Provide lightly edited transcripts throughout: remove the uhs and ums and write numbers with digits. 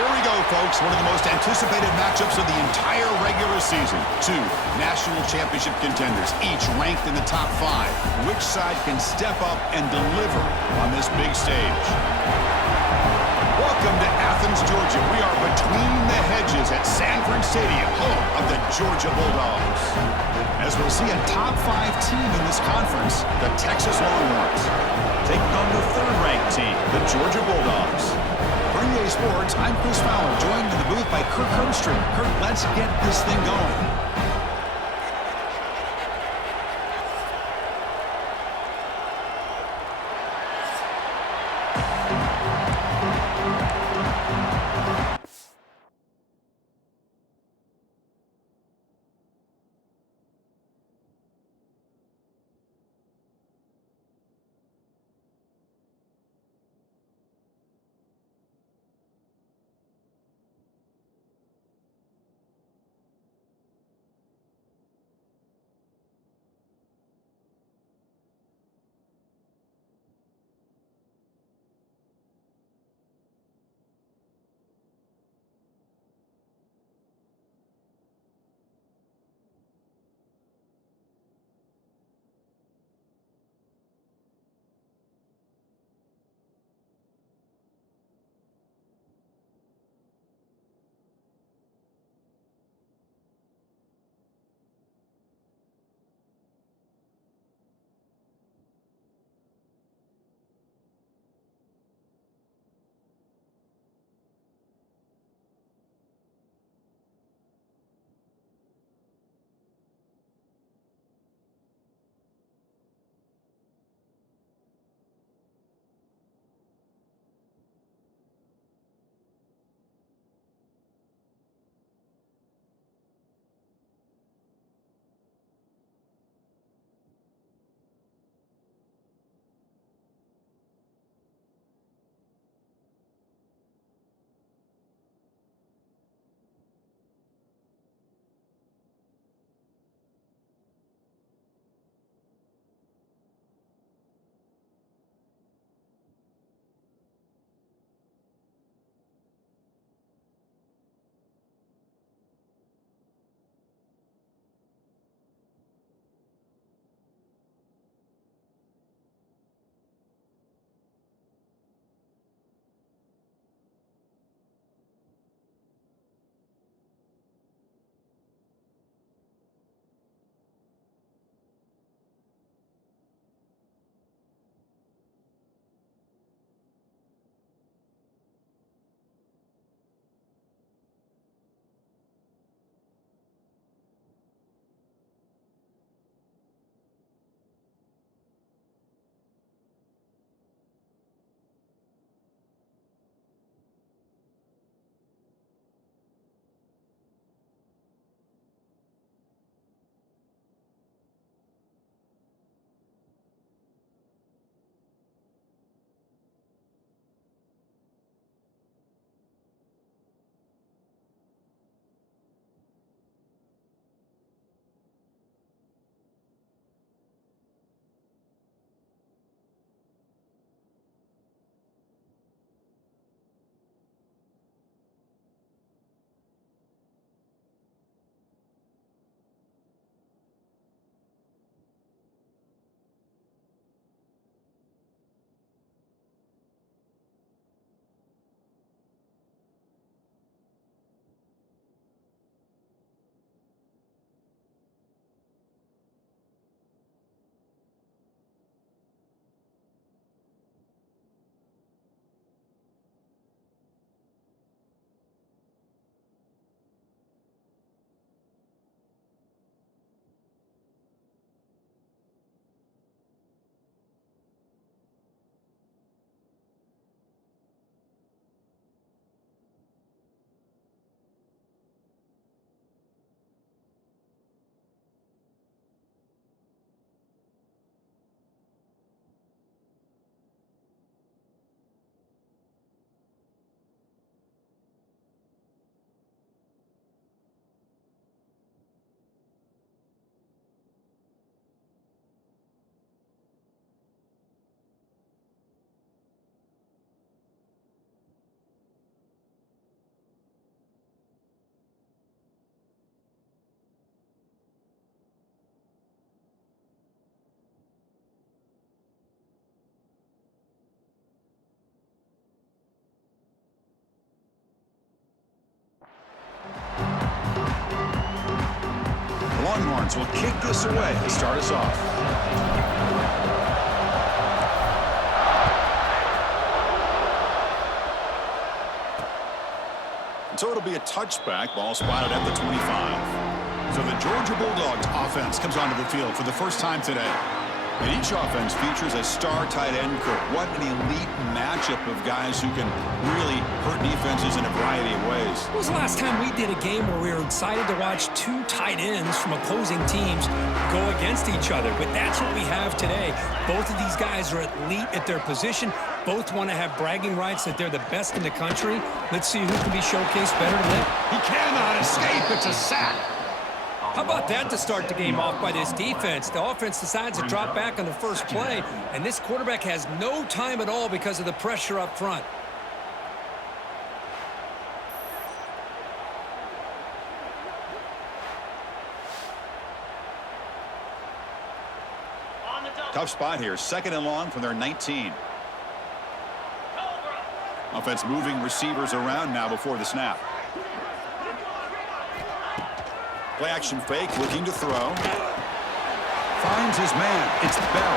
Here we go, folks. One of the most anticipated matchups of the entire regular season. Two national championship contenders, each ranked in the top 5. Which side can step up and deliver on this big stage? Welcome to Athens, Georgia. We are between the hedges at Sanford Stadium, home of the Georgia Bulldogs. As we'll see a top 5 team in this conference, the Texas Longhorns, taking on the third-ranked team, the Georgia Bulldogs. For EA Sports, I'm Chris Fowler, joined in the booth by Kirk Herbstreit. Kirk, let's get this thing going. Longhorns will kick this away to start us off. So it'll be a touchback. Ball spotted at the 25. So the Georgia Bulldogs offense comes onto the field for the first time today. And each offense features a star tight end, Kirk. What an elite matchup of guys who can really hurt defenses in a variety of ways. When was the last time we did a game where we were excited to watch two tight ends from opposing teams go against each other? But that's what we have today. Both of these guys are elite at their position. Both want to have bragging rights that they're the best in the country. Let's see who can be showcased better than them. He cannot escape. It's a sack. How about that to start the game off by this defense? The offense decides to drop back on the first play, and this quarterback has no time at all because of the pressure up front. Tough spot here. 2nd and long from their 19. Offense moving receivers around now before the snap. Play action fake, looking to throw. Finds his man. It's Bell.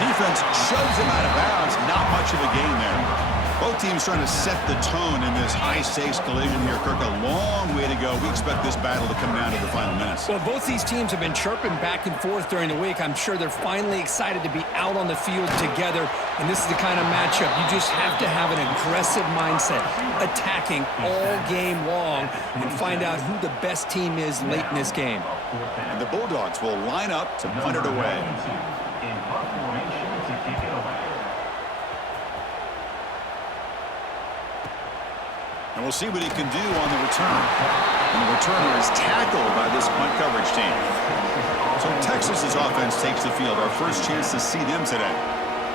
Defense shoves him out of bounds. Not much of a gain there. Both teams trying to set the tone in this high-stakes collision here. Kirk, a long way to go. We expect this battle to come down to the final minutes. Well, both these teams have been chirping back and forth during the week. I'm sure they're finally excited to be out on the field together. And this is the kind of matchup you just have to have an aggressive mindset, attacking all game long, and find out who the best team is late in this game. And the Bulldogs will line up to punt it away. And we'll see what he can do on the return. And the returner is tackled by this punt coverage team. So Texas's offense takes the field. Our first chance to see them today.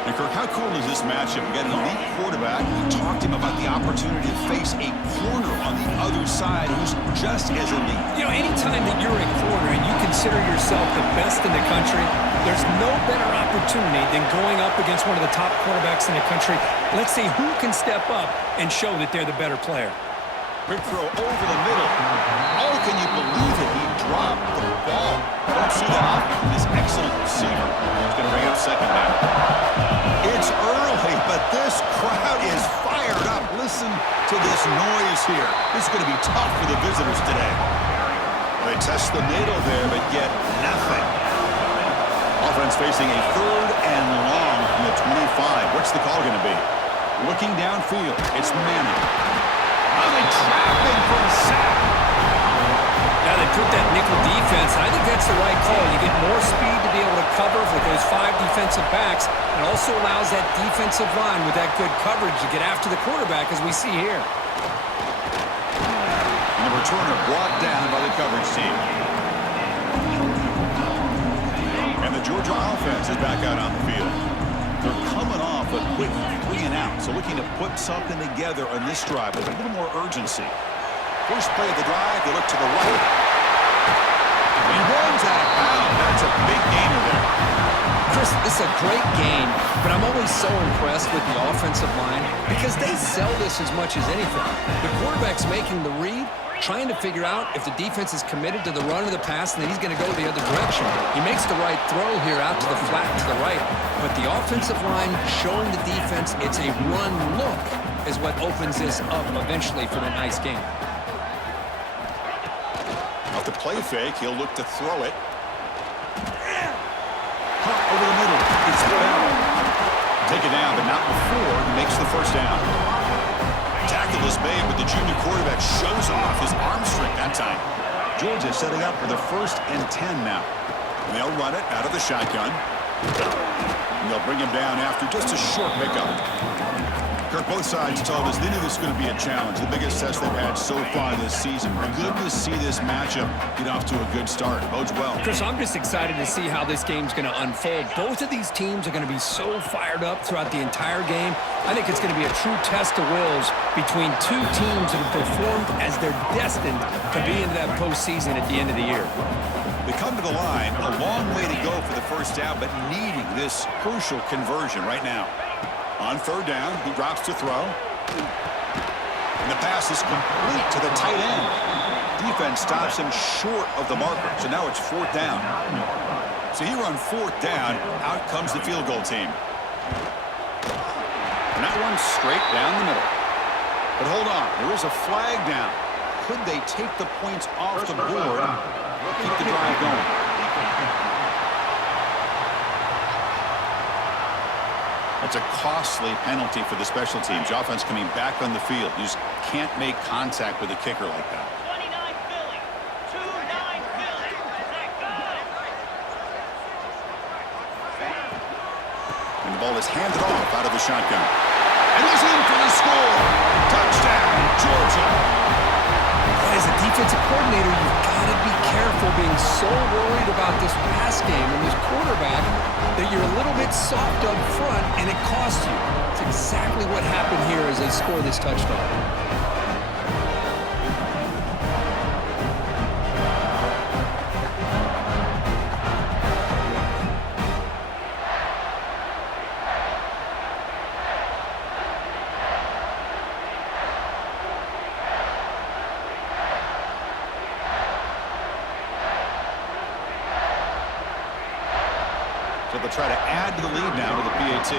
And Kirk, how cool is this matchup? We got an elite quarterback. We talked to him about the opportunity to face a corner on the other side who's just as elite. You know, anytime that you're a corner and you consider yourself the best in the country, there's no better opportunity than going up against one of the top quarterbacks in the country. Let's see who can step up and show that they're the better player. Quick throw over the middle. Oh, can you believe it? He dropped the ball. Don't see that often. This excellent receiver. He's going to bring up second down. It's early, but this crowd is fired up. Listen to this noise here. This is going to be tough for the visitors today. They test the middle there, but get nothing. Offense facing a 3rd and long from the 25. What's the call going to be? Looking downfield. It's Manning. Oh, they trap him for a sack. Now they put that nickel defense, and I think that's the right call. You get more speed to be able to cover with those 5 defensive backs. It also allows that defensive line with that good coverage to get after the quarterback, as we see here. And the returner brought down by the coverage team. And the Georgia offense is back out on the field. They're coming off a quick 3 and out, so looking to put something together on this drive with a little more urgency. First play of the drive, they look to the right. He runs out of bounds. That's a big gainer there. Chris, this is a great game, but I'm always so impressed with the offensive line because they sell this as much as anything. The quarterback's making the read, trying to figure out if the defense is committed to the run or the pass, and then he's going to go the other direction. He makes the right throw here out to the flat to the right, but the offensive line showing the defense it's a run look is what opens this up eventually for the nice game. Off the play fake, he'll look to throw it. Caught over the middle. It's Bell. Take it down, but not before he makes the first down. Tackle is made, but the junior quarterback shows off his arm strength that time. Georgia setting up for the 1st and 10 now. And they'll run it out of the shotgun. And they'll bring him down after just a short pickup. Kirk, both sides told us they knew this was going to be a challenge, the biggest test they've had so far this season. Good to see this matchup get off to a good start. Bodes well. Chris, I'm just excited to see how this game's going to unfold. Both of these teams are going to be so fired up throughout the entire game. I think it's going to be a true test of wills between two teams that have performed as they're destined to be into that postseason at the end of the year. They come to the line, a long way to go for the first down, but needing this crucial conversion right now. On 3rd down, he drops to throw. And the pass is complete to the tight end. defense stops him short of the marker. So now it's 4th down. So he runs 4th down. Out comes the field goal team. And that one's straight down the middle. But hold on, there is a flag down. Could they take the points off the board, keep the drive going? That's a costly penalty for the special teams. The offense coming back on the field. You just can't make contact with a kicker like that. 29 Philly. 2-9 Philly. And the ball is handed off out of the shotgun. And he's in for the score. Touchdown, Georgia. As a defensive coordinator, you've got to be careful being so worried about this pass game and this quarterback that you're a little bit soft up front and it costs you. It's exactly what happened here as they score this touchdown. So they'll try to add to the lead now with the PAT.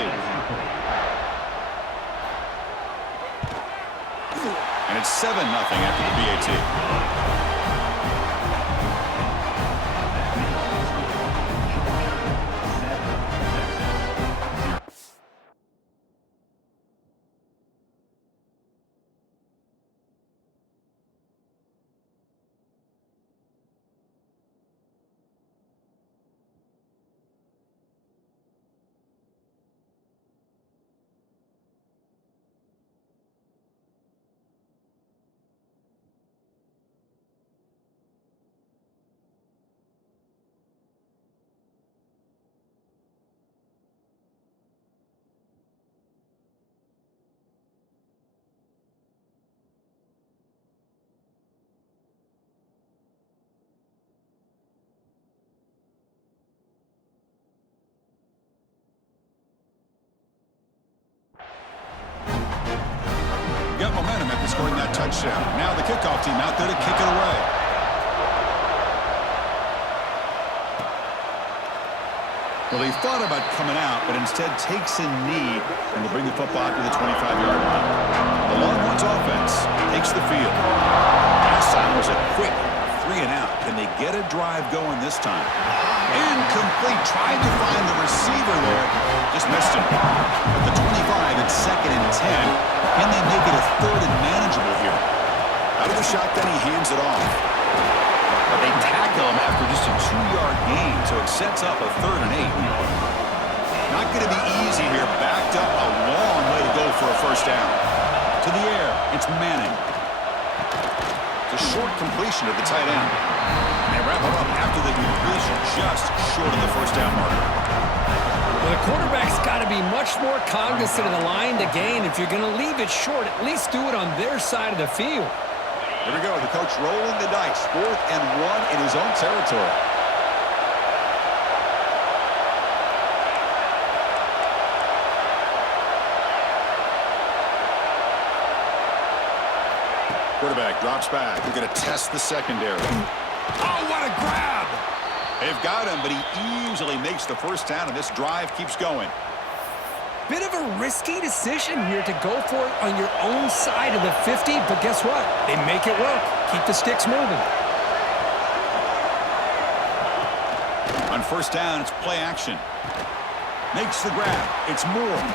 And it's 7-0 after the PAT. Got momentum after scoring that touchdown. Now the kickoff team out there to kick it away. Well, he thought about coming out, but instead takes a knee and will bring the football to the 25-yard line. The Longhorns offense takes the field. Last time was a quick 3-and-out. Can they get a drive going this time? Incomplete. Tried to find the receiver there. Just missed him. At the 25, it's 2nd and 10. Can they make it a 3rd and manageable here? Out of the shotgun, he hands it off. But they tackle him after just a 2-yard gain, so it sets up a 3rd and 8. Not going to be easy here. Backed up a long way to go for a first down. To the air, it's Manning. It's a short completion to the tight end. And they wrap it up after the completion, just short of the first down marker. Well, the quarterback's got to be much more cognizant of the line to gain. If you're going to leave it short, at least do it on their side of the field. Here we go. The coach rolling the dice. 4th and 1 in his own territory. Quarterback drops back. We're going to test the secondary. Oh, what a grab! They've got him, but he easily makes the first down, and this drive keeps going. Bit of a risky decision here to go for it on your own side of the 50, but guess what? They make it work. Keep the sticks moving. On first down, it's play action. Makes the grab. It's Moore.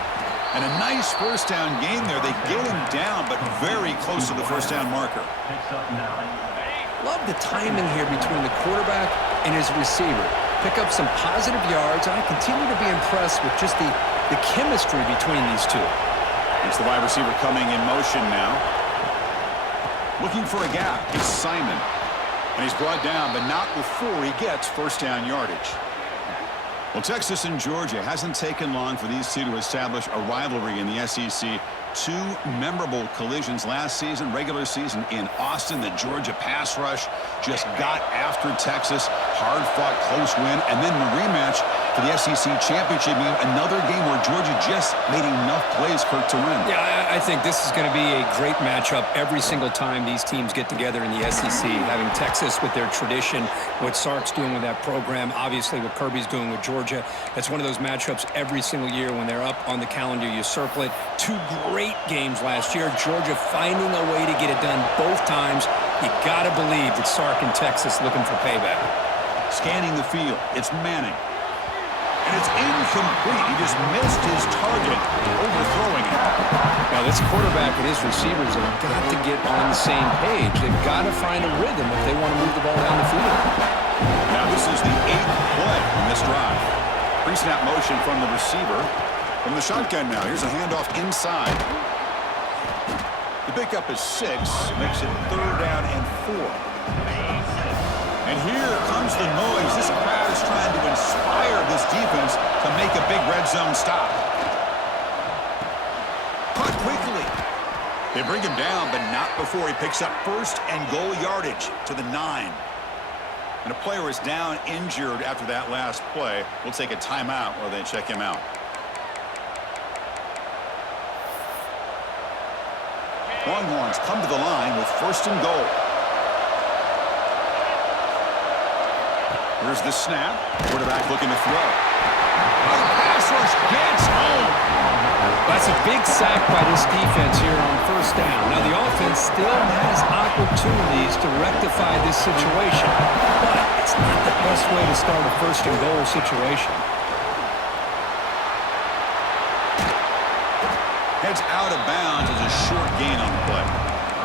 And a nice first down gain there. They get him down, but very close to the first down marker. Love the timing here between the quarterback and his receiver. Pick up some positive yards, and I continue to be impressed with just the chemistry between these two. It's the wide receiver coming in motion now. Looking for a gap. It's Simon. And he's brought down, but not before he gets first down yardage. Well, Texas and Georgia hasn't taken long for these two to establish a rivalry in the SEC. 2 memorable collisions last season, regular season in Austin. The Georgia pass rush just got after Texas. Hard-fought, close win. And then the rematch for the SEC championship game, another game where Georgia just made enough plays, Kirk, to win. Yeah, I think this is going to be a great matchup every single time these teams get together in the SEC. Having Texas with their tradition, what Sark's doing with that program, obviously what Kirby's doing with Georgia. That's one of those matchups every single year when they're up on the calendar. You circle it. Two great games last year. Georgia finding a way to get it done both times. You got to believe that Sark and Texas looking for payback. Scanning the field. It's Manning. And it's incomplete. He just missed his target, overthrowing it. Now, this quarterback and his receivers have got to get on the same page. They've got to find a rhythm if they want to move the ball down the field. Now, this is the 8th play in this drive. Pre-snap motion from the receiver. From the shotgun now. Here's a handoff inside. The pickup is 6. Makes it 3rd down and 4. And here comes the noise. This crowd is trying to inspire this defense to make a big red zone stop. Caught quickly. They bring him down, but not before he picks up 1st and goal yardage to the 9. And a player is down injured after that last play. We'll take a timeout while they check him out. Longhorns come to the line with 1st and goal. Here's the snap. Quarterback looking to throw. Pass rush gets home. That's a big sack by this defense here on 1st down. Now, the offense still has opportunities to rectify this situation, but it's not the best way to start a 1st and goal situation. Heads out of bounds as a short gain on the play.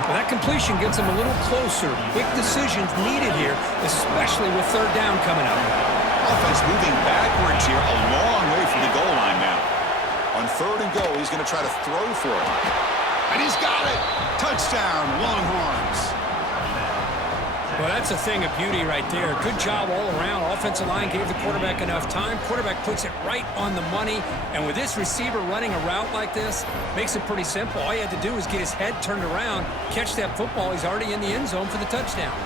Well, that completion gets them a little closer. Big decisions needed here, especially with 3rd down coming up. Offense moving backwards here, a long way from the goal line now. On 3rd and goal, he's going to try to throw for it. And he's got it! Touchdown, Longhorns! Well, that's a thing of beauty right there. Good job all around. Offensive line gave the quarterback enough time. Quarterback puts it right on the money. And with this receiver running a route like this, makes it pretty simple. All you had to do is get his head turned around, catch that football. He's already in the end zone for the touchdown.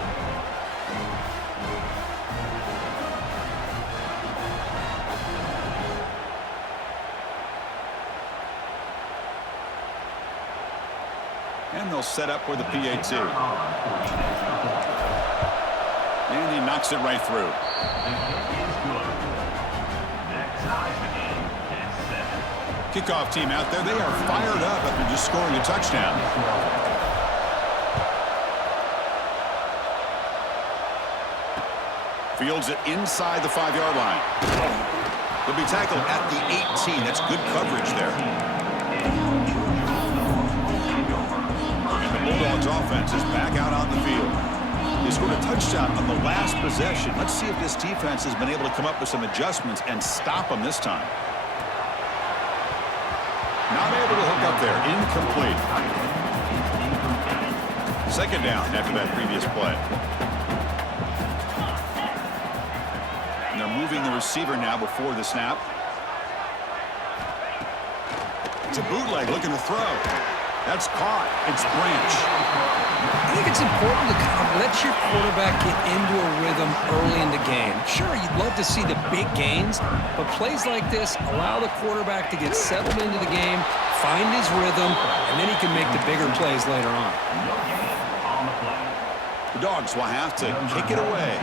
And they'll set up with the PAT. And he knocks it right through. Kickoff team out there. They are fired up after just scoring a touchdown. Fields it inside the 5-yard line. He'll be tackled at the 18. That's good coverage there. And the Bulldogs offense is back out on the field. They scored a touchdown on the last possession. Let's see if this defense has been able to come up with some adjustments and stop them this time. Not able to hook up there. Incomplete. 2nd down after that previous play. And they're moving the receiver now before the snap. It's a bootleg looking to throw. That's caught. It's Branch. I think it's important to kind of let your quarterback get into a rhythm early in the game. Sure, you'd love to see the big gains, but plays like this allow the quarterback to get settled into the game, find his rhythm, and then he can make the bigger plays later on. The Dogs will have to kick it away,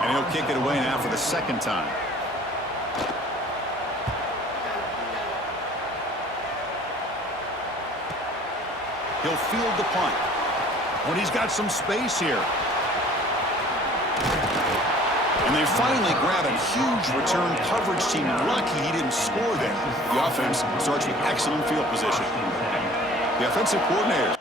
and he'll kick it away now for the 2nd time. He'll field the punt. When he's got some space here. And they finally grab a huge return coverage team. Lucky he didn't score there. The offense starts with excellent field position. The offensive coordinator.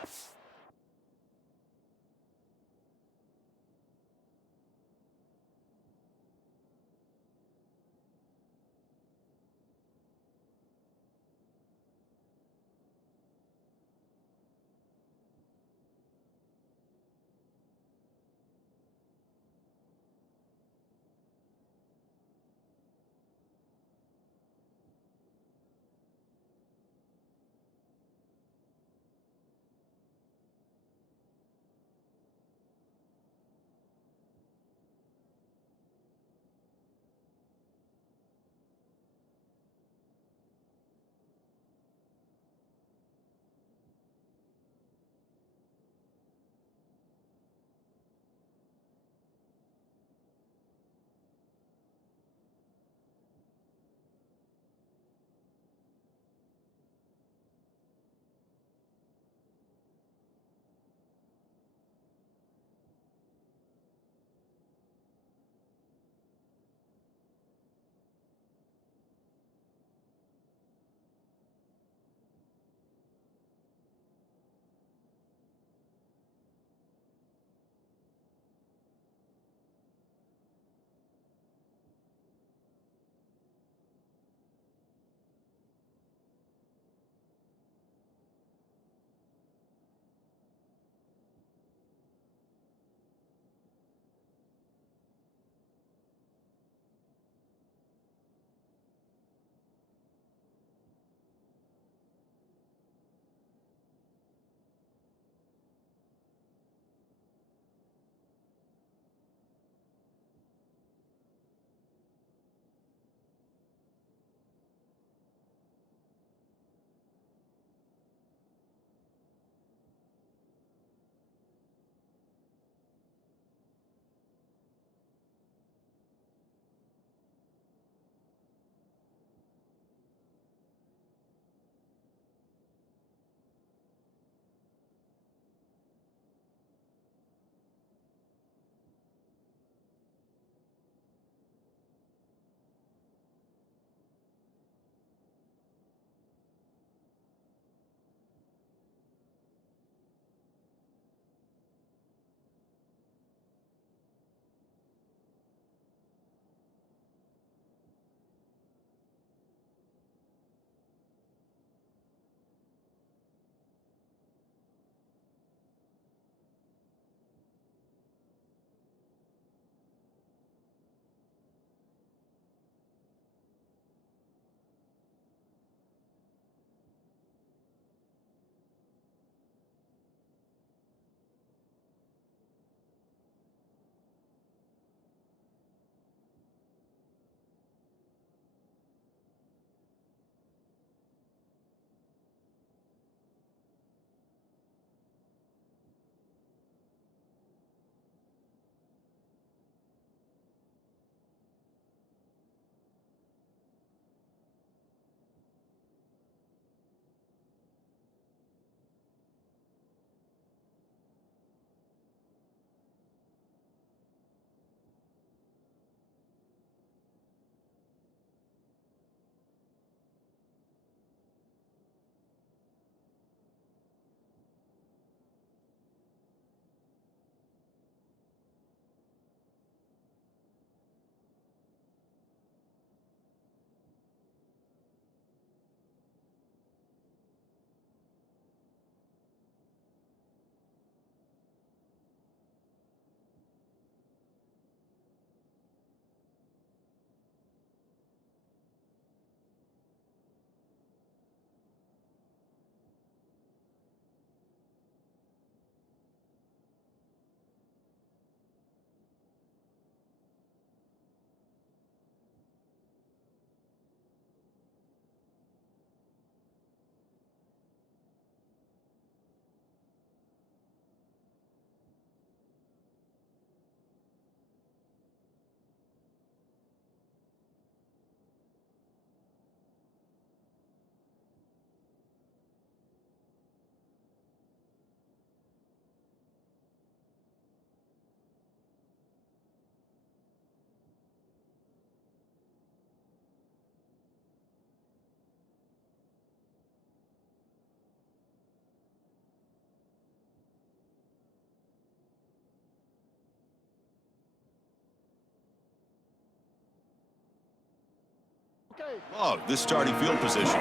Love this starting field position.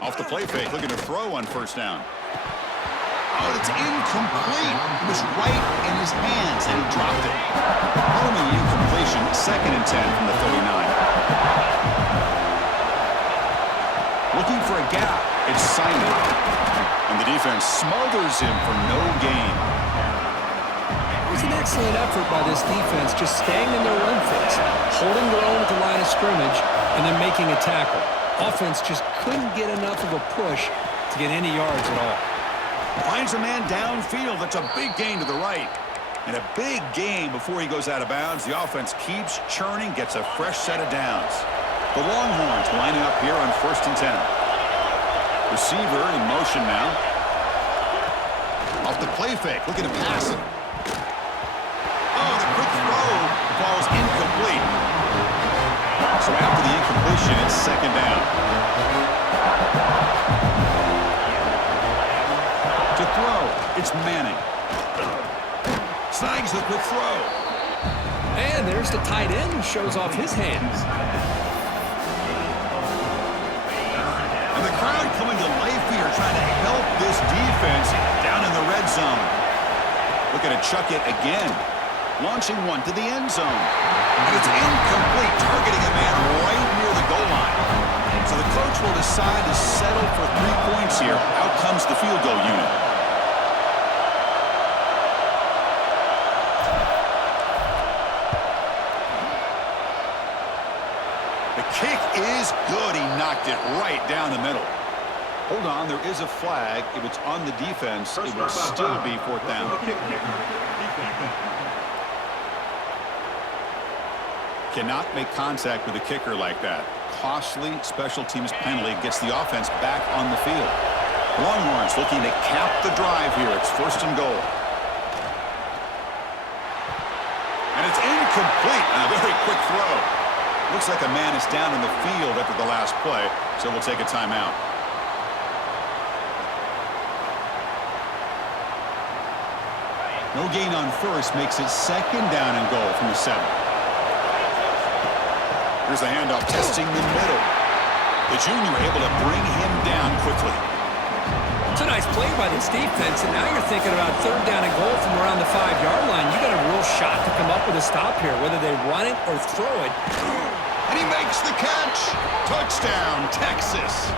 Off the play fake, looking to throw on first down. Oh, it's incomplete. It was right in his hands, and he dropped it. Following the incompletion, 2nd and 10 from the 39. Looking for a gap. It's Simon. And the defense smothers him for no gain. It was an excellent effort by this defense, just staying in their run fix, holding their own at the line of scrimmage, and then making a tackle. Offense just couldn't get enough of a push to get any yards at all. Finds a man downfield. That's a big gain to the right. And a big gain before he goes out of bounds. The offense keeps churning, gets a fresh set of downs. The Longhorns lining up here on 1st and 10. Receiver in motion now. Off the play fake, looking to pass it. Oh, the quick throw falls incomplete. So after the incompletion, it's 2nd down. To throw, it's Manning. Snags the quick throw. And there's the tight end who shows off his hands. And the crowd coming to life here, trying to help this defense down in the red zone. Looking to chuck it again. Launching one to the end zone. And it's incomplete, targeting a man right near the goal line. So the coach will decide to settle for 3 points here. Out comes the field goal unit. The kick is good. He knocked it right down the middle. Hold on, there is a flag. If it's on the defense, it will still be 4th down. Cannot make contact with a kicker like that. Costly special teams penalty gets the offense back on the field. Longhorns looking to cap the drive here. It's 1st and goal. And it's incomplete. And a very quick throw. Looks like a man is down in the field after the last play, so we'll take a timeout. No gain on first makes it 2nd down and goal from the 7. Here's the handoff, testing the middle. The junior able to bring him down quickly. It's a nice play by this defense, and now you're thinking about 3rd down and goal from around the 5-yard line. You got a real shot to come up with a stop here, whether they run it or throw it. And he makes the catch. Touchdown, Texas.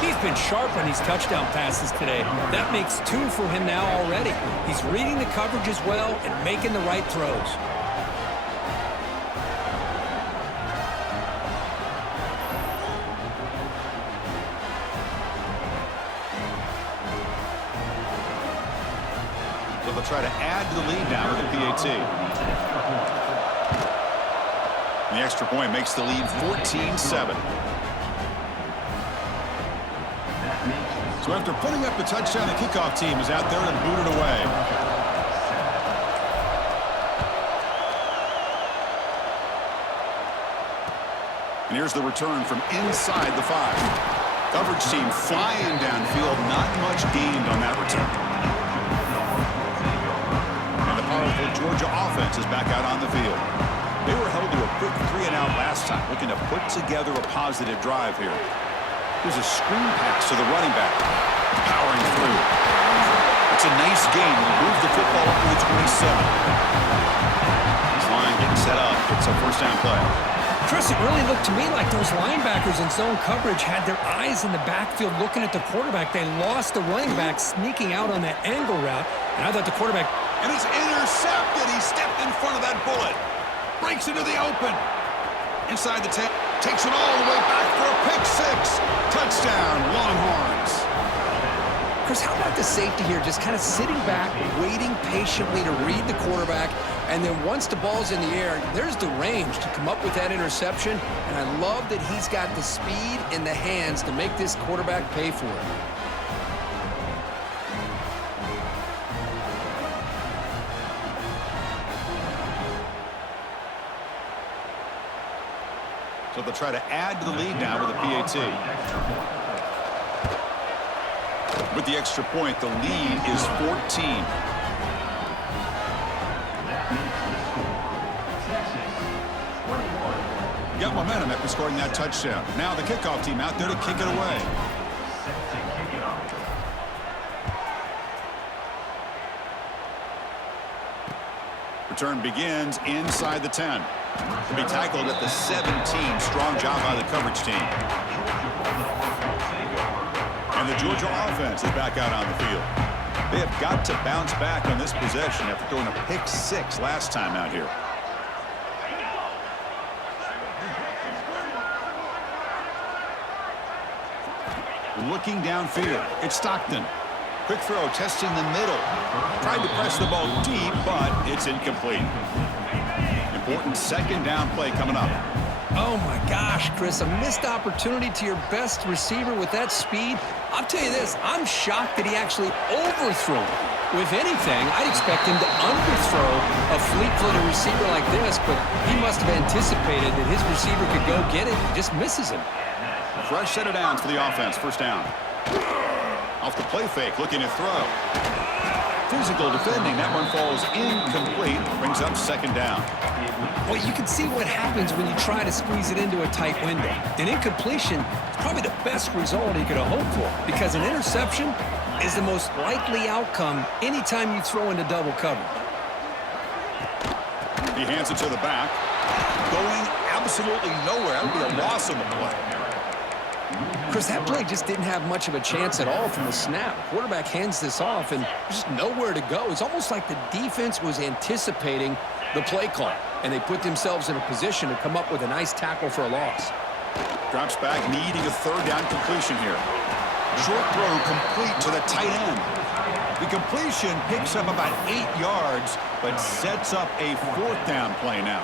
He's been sharp on these touchdown passes today. That makes 2 for him now already. He's reading the coverage as well and making the right throws. So they'll try to add to the lead now with the PAT. And the extra point makes the lead 14-7. So after putting up the touchdown, the kickoff team is out there to boot it away. And here's the return from inside the 5. Coverage team flying downfield, not much gained on that return. And the powerful Georgia offense is back out on the field. They were held to a quick 3-and-out last time, looking to put together a positive drive here. Here's a screen pass to the running back. Powering through. It's a nice game. They move the football up to the 27. This line getting set up. It's a 1st down play. Chris, it really looked to me like those linebackers in zone coverage had their eyes in the backfield looking at the quarterback. They lost the running back sneaking out on that angle route. And I thought the quarterback... And it's intercepted. He stepped in front of that bullet. Breaks into the open. Inside the 10. Takes it all the way back for a pick 6. Touchdown, Longhorns. Chris, how about the safety here? Just kind of sitting back, waiting patiently to read the quarterback. And then once the ball's in the air, there's the range to come up with that interception. And I love that he's got the speed in the hands to make this quarterback pay for it. So they'll try to add to the lead now with a PAT. With the extra point, the lead is 14. Got momentum after scoring that touchdown. Now the kickoff team out there to kick it away. Return begins inside the 10. To be tackled at the 17. Strong job by the coverage team. And the Georgia offense is back out on the field. They have got to bounce back on this possession after throwing a pick 6 last time out here. Looking downfield, it's Stockton. Quick throw, testing the middle. Tried to press the ball deep, but it's incomplete. Important second down play coming up. Oh, my gosh, Chris, a missed opportunity to your best receiver with that speed. I'll tell you this, I'm shocked that he actually overthrew it. If anything, I'd expect him to underthrow a fleet-footed receiver like this, but he must have anticipated that his receiver could go get it and just misses him. Fresh set of downs for the offense. First down. Off the play fake, looking to throw. Physical defending. That one falls incomplete. Brings up second down. Well, you can see what happens when you try to squeeze it into a tight window. An incompletion is probably the best result he could have hoped for, because an interception is the most likely outcome anytime you throw into double coverage. He hands it to the back. Going absolutely nowhere. That would be a loss of the play. Chris, that play just didn't have much of a chance at all from the snap. Quarterback hands this off, and there's just nowhere to go. It's almost like the defense was anticipating the play call, and they put themselves in a position to come up with a nice tackle for a loss. Drops back, needing a third down completion here. Short throw complete to the tight end. The completion picks up about 8 yards, but sets up a fourth down play now.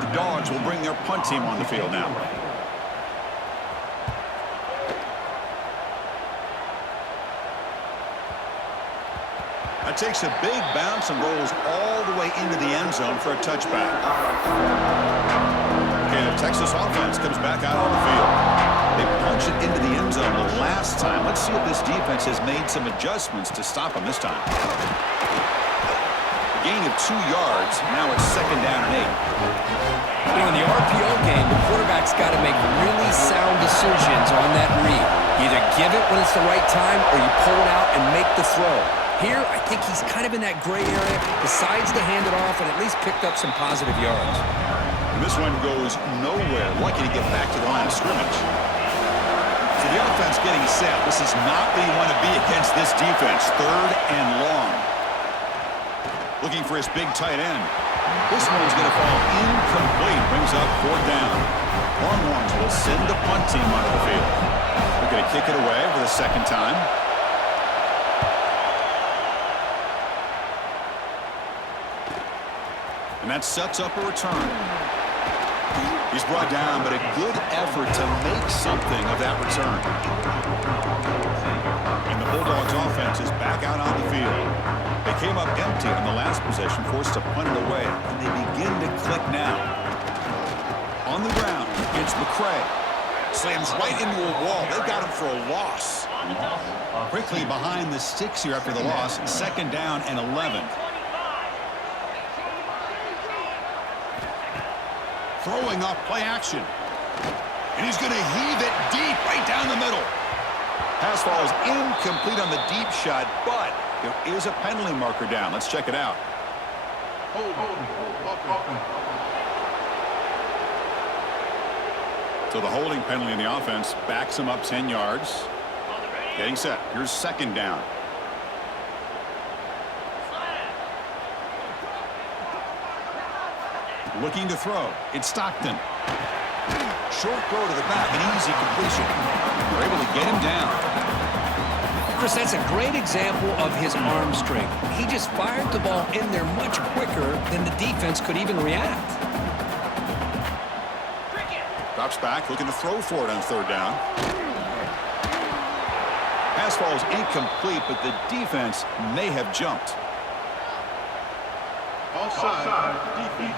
The Dogs will bring their punt team on the field now. That takes a big bounce and rolls all the way into the end zone for a touchback. Okay, the Texas offense comes back out on the field. They punch it into the end zone the last time. Let's see if this defense has made some adjustments to stop them this time. A gain of 2 yards. Now it's second down and 8. You know, in the RPO game, the quarterback's got to make really sound decisions on that read. You either give it when it's the right time or you pull it out and make the throw. Here, I think he's kind of in that gray area, decides to hand it off, and at least picked up some positive yards. And this one goes nowhere. Lucky to get back to the line of scrimmage. So the offense getting set. This is not where you want to be against this defense. Third and long. Looking for his big tight end. This one's going to fall incomplete. Brings up fourth down. Longhorns will send the punt team onto the field. They're going to kick it away for the second time. And that sets up a return. He's brought down, but a good effort to make something of that return. And the Bulldogs offense is back out on the field. They came up empty on the last possession, forced to punt it away, and they begin to click now. On the ground, it's McCray. Slams right into a wall. They've got him for a loss. Quickly behind the sticks here after the loss. Second down and 11. Throwing up play action. And he's going to heave it deep right down the middle. Pass falls incomplete on the deep shot, but there is a penalty marker down. Let's check it out. So the holding penalty in the offense backs him up 10 yards. Getting set. Here's second down. Looking to throw. It's Stockton. Short throw to the back. An easy completion. They're able to get him down. Chris, that's a great example of his arm strength. He just fired the ball in there much quicker than the defense could even react. Drops back, looking to throw for it on third down. Pass falls incomplete, but the defense may have jumped. Offside defense.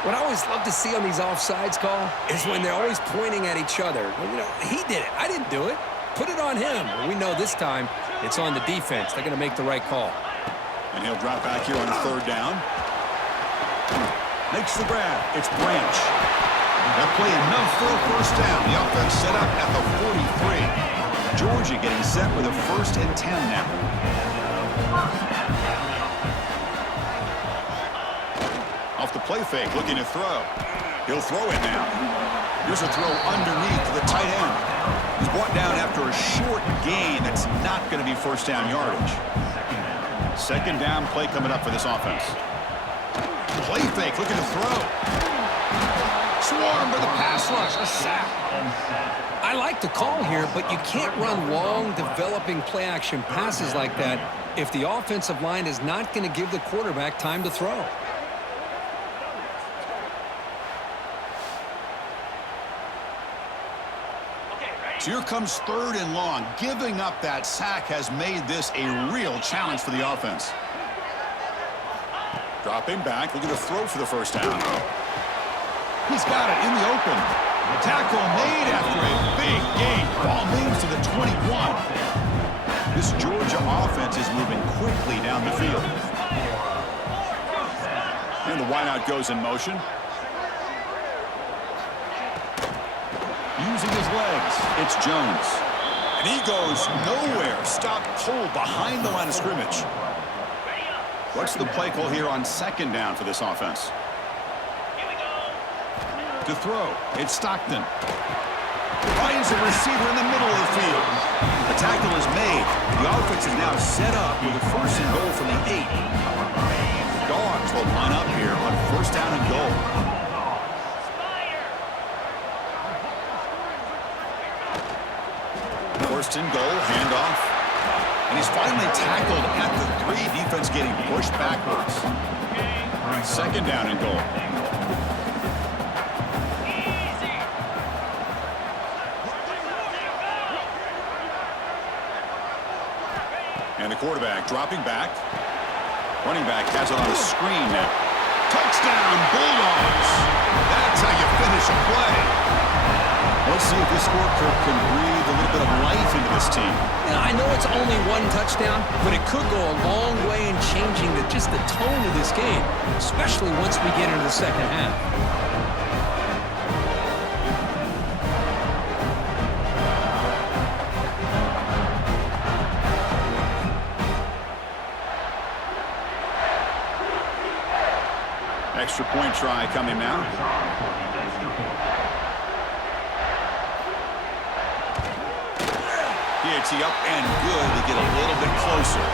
What I always love to see on these offsides call is when they're always pointing at each other. Well, you know, he did it. I didn't do it. Put it on him. Well, we know this time it's on the defense. They're going to make the right call. And he'll drop back here on a third down. Makes the grab. It's Branch. That play enough for a first down. The offense set up at the 43. Georgia getting set with a 1st and 10 now. Off the play fake, looking to throw. He'll throw it now. Here's a throw underneath to the tight end. He's brought down after a short gain that's not going to be first down yardage. Second down play coming up for this offense. Play fake, looking to throw. Swarmed by the pass rush, a sack. I like the call here, but you can't run long, developing play-action passes like that if the offensive line is not going to give the quarterback time to throw. So here comes 3rd and long. Giving up that sack has made this a real challenge for the offense. Dropping back, looking to throw for the first down. He's got it in the open. Tackle made after a big gain. Ball moves to the 21. This Georgia offense is moving quickly down the field. And the wideout goes in motion. Using his legs, it's Jones. And he goes nowhere. Stopped cold behind the line of scrimmage. What's the play call here on 2nd down for this offense? To throw, it's Stockton. Finds a receiver in the middle of the field. The tackle is made. The offense is now set up with a 1st and goal from the 8. Dogs will line up here on 1st down and goal. 1st and goal, handoff. And he's finally tackled at the 3. Defense getting pushed backwards. 2nd down and goal. And the quarterback dropping back. Running back has it on the screen now. Touchdown, Bulldogs. That's how you finish a play. Let's see if this scorecard can breathe a little bit of life into this team. Yeah, I know it's only 1 touchdown, but it could go a long way in changing just the tone of this game, especially once we get into the second half. Extra point try coming now. It's up and good to get a little bit closer.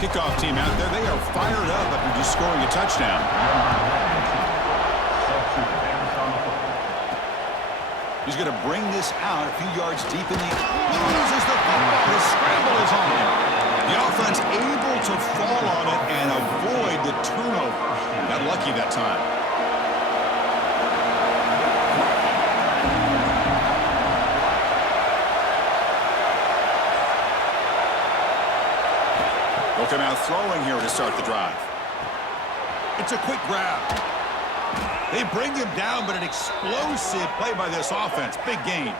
Kickoff team out there, they are fired up after just scoring a touchdown. He's going to bring this out a few yards deep in the... Loses the football. The scramble is on him. The offense able to fall on it and avoid the turnover. Got lucky that time. They'll come out throwing here to start the drive. It's a quick grab. They bring him down, but an explosive play by this offense. Big gain.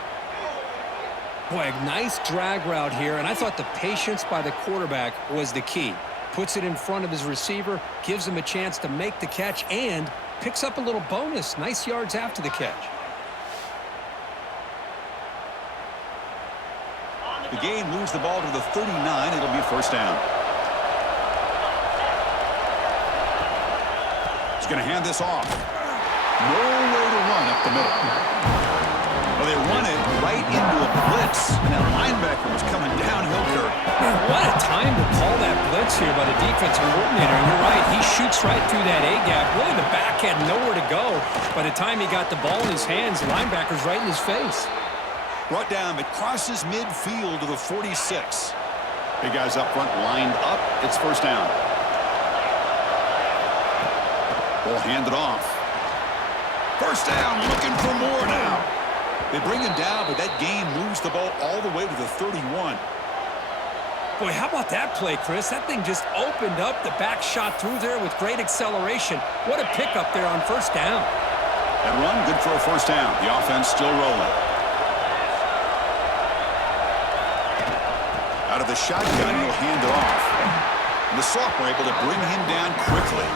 Boy, a nice drag route here, and I thought the patience by the quarterback was the key. Puts it in front of his receiver, gives him a chance to make the catch, and picks up a little bonus. Nice yards after the catch. The gain moves the ball to the 39. It'll be 1st down. He's going to hand this off. Nowhere to run up the middle. Well, they run it right into a blitz, and that linebacker was coming downhill, Kurt. What a time to call that blitz here by the defensive coordinator. And you're right, he shoots right through that A-gap. Really, the back had nowhere to go. By the time he got the ball in his hands, the linebacker's right in his face. Brought down, it crosses midfield to the 46. Big guys up front lined up. It's 1st down. Ball handed off. 1st down, looking for more now. They bring him down, but that gain moves the ball all the way to the 31. Boy, how about that play, Chris? That thing just opened up. The back shot through there with great acceleration. What a pickup there on first down. That run, good for a first down. The offense still rolling. Out of the shotgun, he'll hand it off. And the sophomore able to bring him down quickly.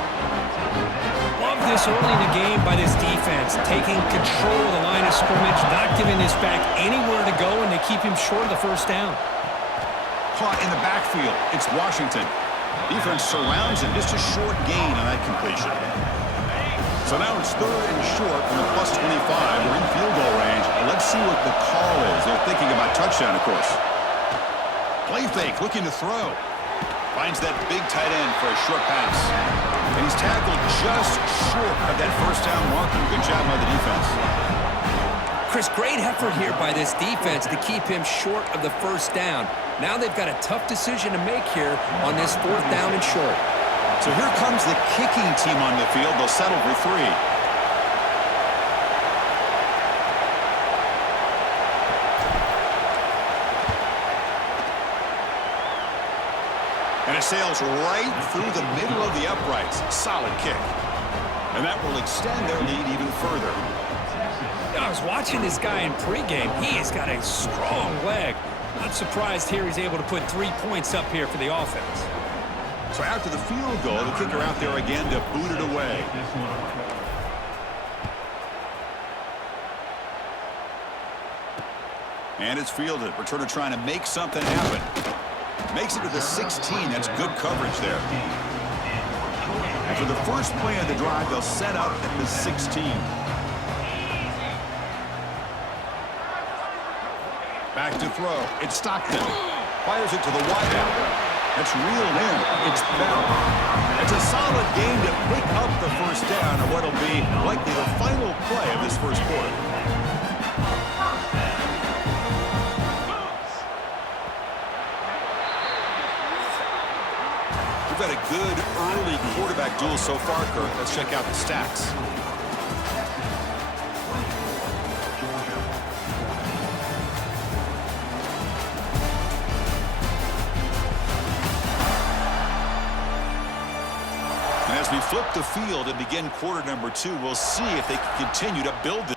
Love this early in the game by this defense, taking control of the line of scrimmage, not giving this back anywhere to go, and they keep him short of the first down. Caught in the backfield. It's Washington. Defense surrounds him. Just a short gain on that completion. So now it's third and short from the plus 25. We're in field goal range. Let's see what the call is. They're thinking about touchdown, of course. Play fake, looking to throw. Finds that big tight end for a short pass. And he's tackled just short of that first down marker. Good job by the defense. Chris, great effort here by this defense to keep him short of the first down. Now they've got a tough decision to make here on this fourth down and short. So here comes the kicking team on the field. They'll settle for 3. And it sails right through the middle of the uprights. Solid kick. And that will extend their lead even further. I was watching this guy in pregame. He has got a strong leg. Not surprised here he's able to put 3 points up here for the offense. So after the field goal, the kicker out there again to boot it away. And it's fielded. Returner trying to make something happen. Makes it to the 16. That's good coverage there. And for the first play of the drive, they'll set up at the 16. Back to throw. It's Stockton. Fires it to the wideout. That's reeled in. It's Bell. It's a solid game to pick up the first down on what will be likely the final play of this first quarter. We've had a good early quarterback duel so far, Kirk. Let's check out the stats. And as we flip the field and begin quarter number 2, we'll see if they can continue to build this.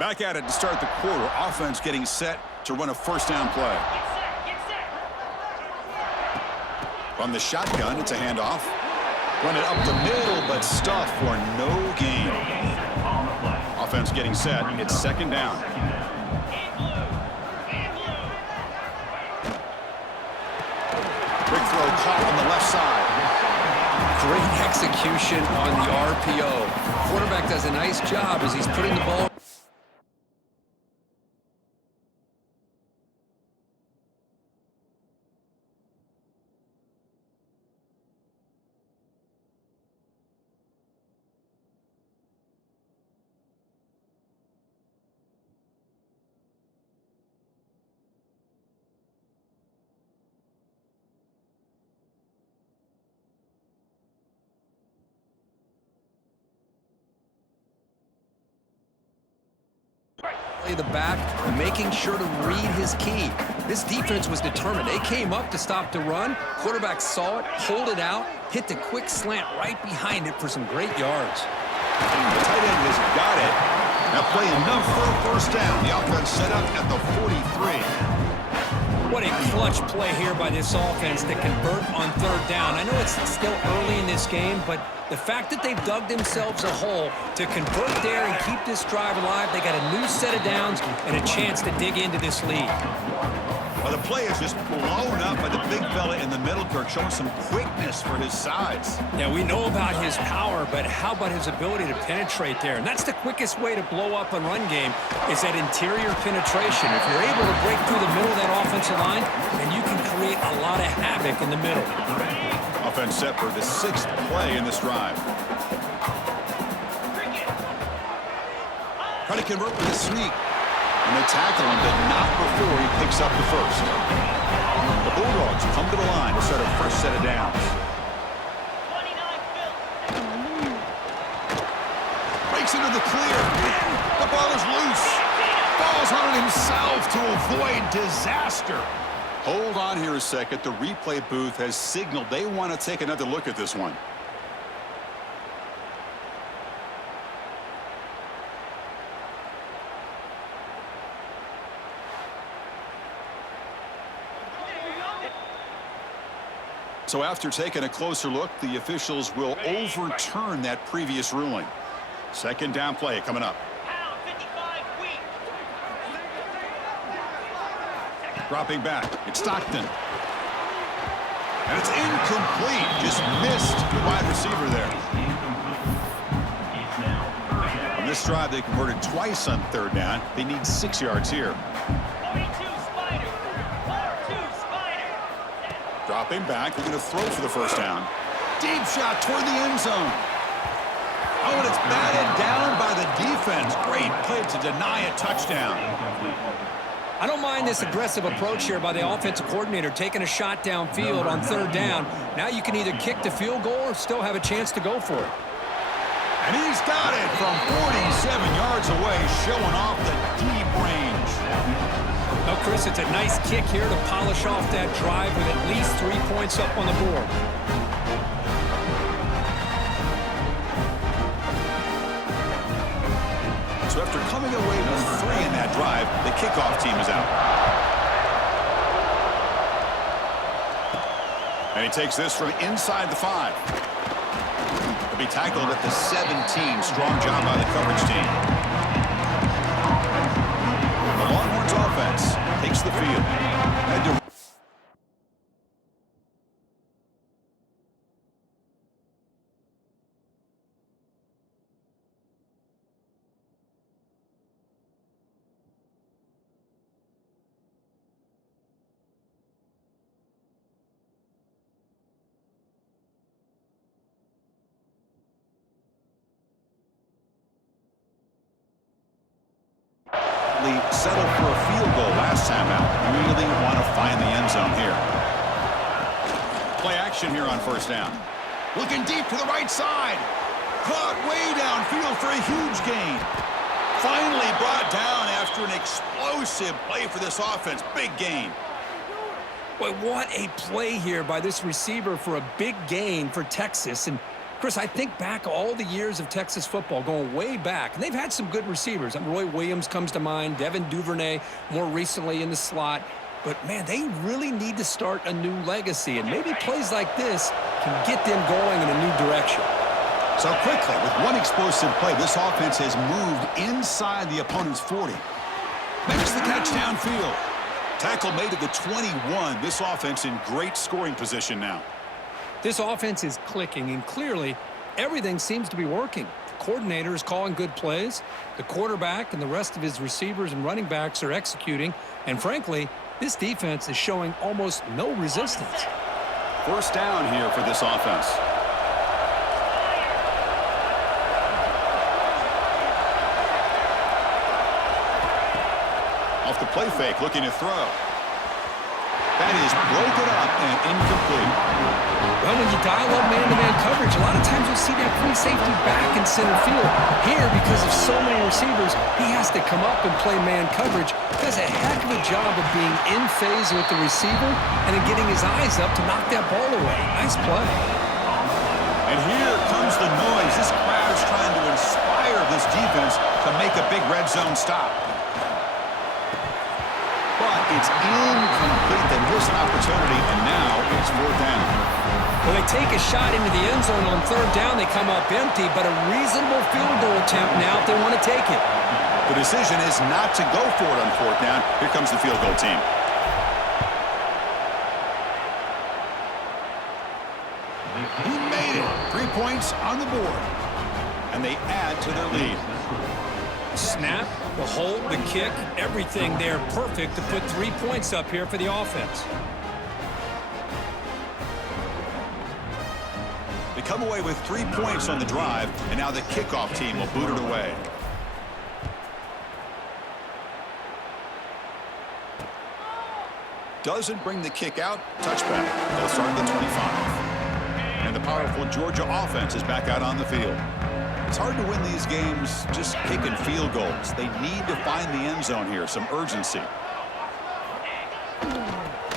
Back at it to start the quarter. Offense getting set to run a first down play. Get set, get set. From the shotgun, it's a handoff. Run it up the middle, but stuffed for no gain. Offense getting set. It's second down. In blue, in blue. Big throw caught on the left side. Great execution on the RPO. Quarterback does a nice job as he's putting the ball. Play the back, making sure to read his key. This defense was determined. They came up to stop the run. Quarterback saw it, pulled it out, hit the quick slant right behind it for some great yards. The tight end has got it. Now play enough for a first down. The offense set up at the 43. What a clutch play here by this offense to convert on third down. I know it's still early in this game, but the fact that they've dug themselves a hole to convert there and keep this drive alive, they got a new set of downs and a chance to dig into this lead. Well, the play is just blown up by the big fella in the middle, Kirk, showing some quickness for his size. Yeah, we know about his power, but how about his ability to penetrate there? And that's the quickest way to blow up a run game is that interior penetration. If you're able to break through the middle of that offensive line, then you can create a lot of havoc in the middle. Offense set for the 6th play in this drive. Try to convert with a sneak. And they tackle him, but not before he picks up the first. The Bulldogs come to the line to start a fresh set of downs. 29 Philly. Breaks into the clear. The ball is loose. Falls on it himself to avoid disaster. Hold on here a second. The replay booth has signaled they want to take another look at this one. So after taking a closer look, the officials will overturn that previous ruling. Second down play coming up. Pound 55 weak. Dropping back, it's Stockton. And it's incomplete. Just missed the wide receiver there. On this drive, they converted twice on third down. They need 6 yards here. 42 Spider. 4-2 Spider. Dropping back, they're going to throw for the first down. Deep shot toward the end zone. Oh, and it's batted down by the defense. Great play to deny a touchdown. I don't mind this aggressive approach here by the offensive coordinator, taking a shot downfield on third down. Now you can either kick the field goal or still have a chance to go for it. And he's got it from 47 yards away, showing off the deep range. Well, Chris, it's a nice kick here to polish off that drive with at least 3 points up on the board. So after coming away with 3 in that drive, the kickoff team is out. And he takes this from inside the 5. He'll be tackled at the 17. Strong job by the coverage team. The Longhorns offense takes the field. Settled for a field goal last time out. Really want to find the end zone here. Play action here on first down. Looking deep to the right side. Caught way downfield for a huge gain. Finally brought down after an explosive play for this offense. Big gain. Boy, what a play here by this receiver for a big gain for Texas. And Chris, I think back all the years of Texas football, going way back, and they've had some good receivers. Roy Williams comes to mind, Devin Duvernay more recently in the slot. But, man, they really need to start a new legacy, and maybe plays like this can get them going in a new direction. So quickly, with one explosive play, this offense has moved inside the opponent's 40. Makes the catch downfield. Tackle made at the 21. This offense in great scoring position now. This offense is clicking, and clearly everything seems to be working. The coordinator is calling good plays. The quarterback and the rest of his receivers and running backs are executing. And frankly, this defense is showing almost no resistance. First down here for this offense. Off the play fake, looking to throw. That is broken up and incomplete. Well, when you dial up man-to-man coverage, a lot of times you'll see that free safety back in center field. Here, because of so many receivers, he has to come up and play man coverage. Does a heck of a job of being in phase with the receiver and then getting his eyes up to knock that ball away. Nice play. And here comes the noise. This crowd is trying to inspire this defense to make a big red zone stop. But it's incomplete. They missed an opportunity, and now it's 4th down. When they take a shot into the end zone on 3rd down, they come up empty, but a reasonable field goal attempt now if they want to take it. The decision is not to go for it on 4th down. Here comes the field goal team. He made it. 3 points on the board. And they add to their lead. Snap, the hold, the kick, everything there perfect to put 3 points up here for the offense. They come away with 3 points on the drive, and now the kickoff team will boot it away. Doesn't bring the kick out. Touchback. They'll start at the 25. And the powerful Georgia offense is back out on the field. It's hard to win these games just kicking field goals. They need to find the end zone here, some urgency.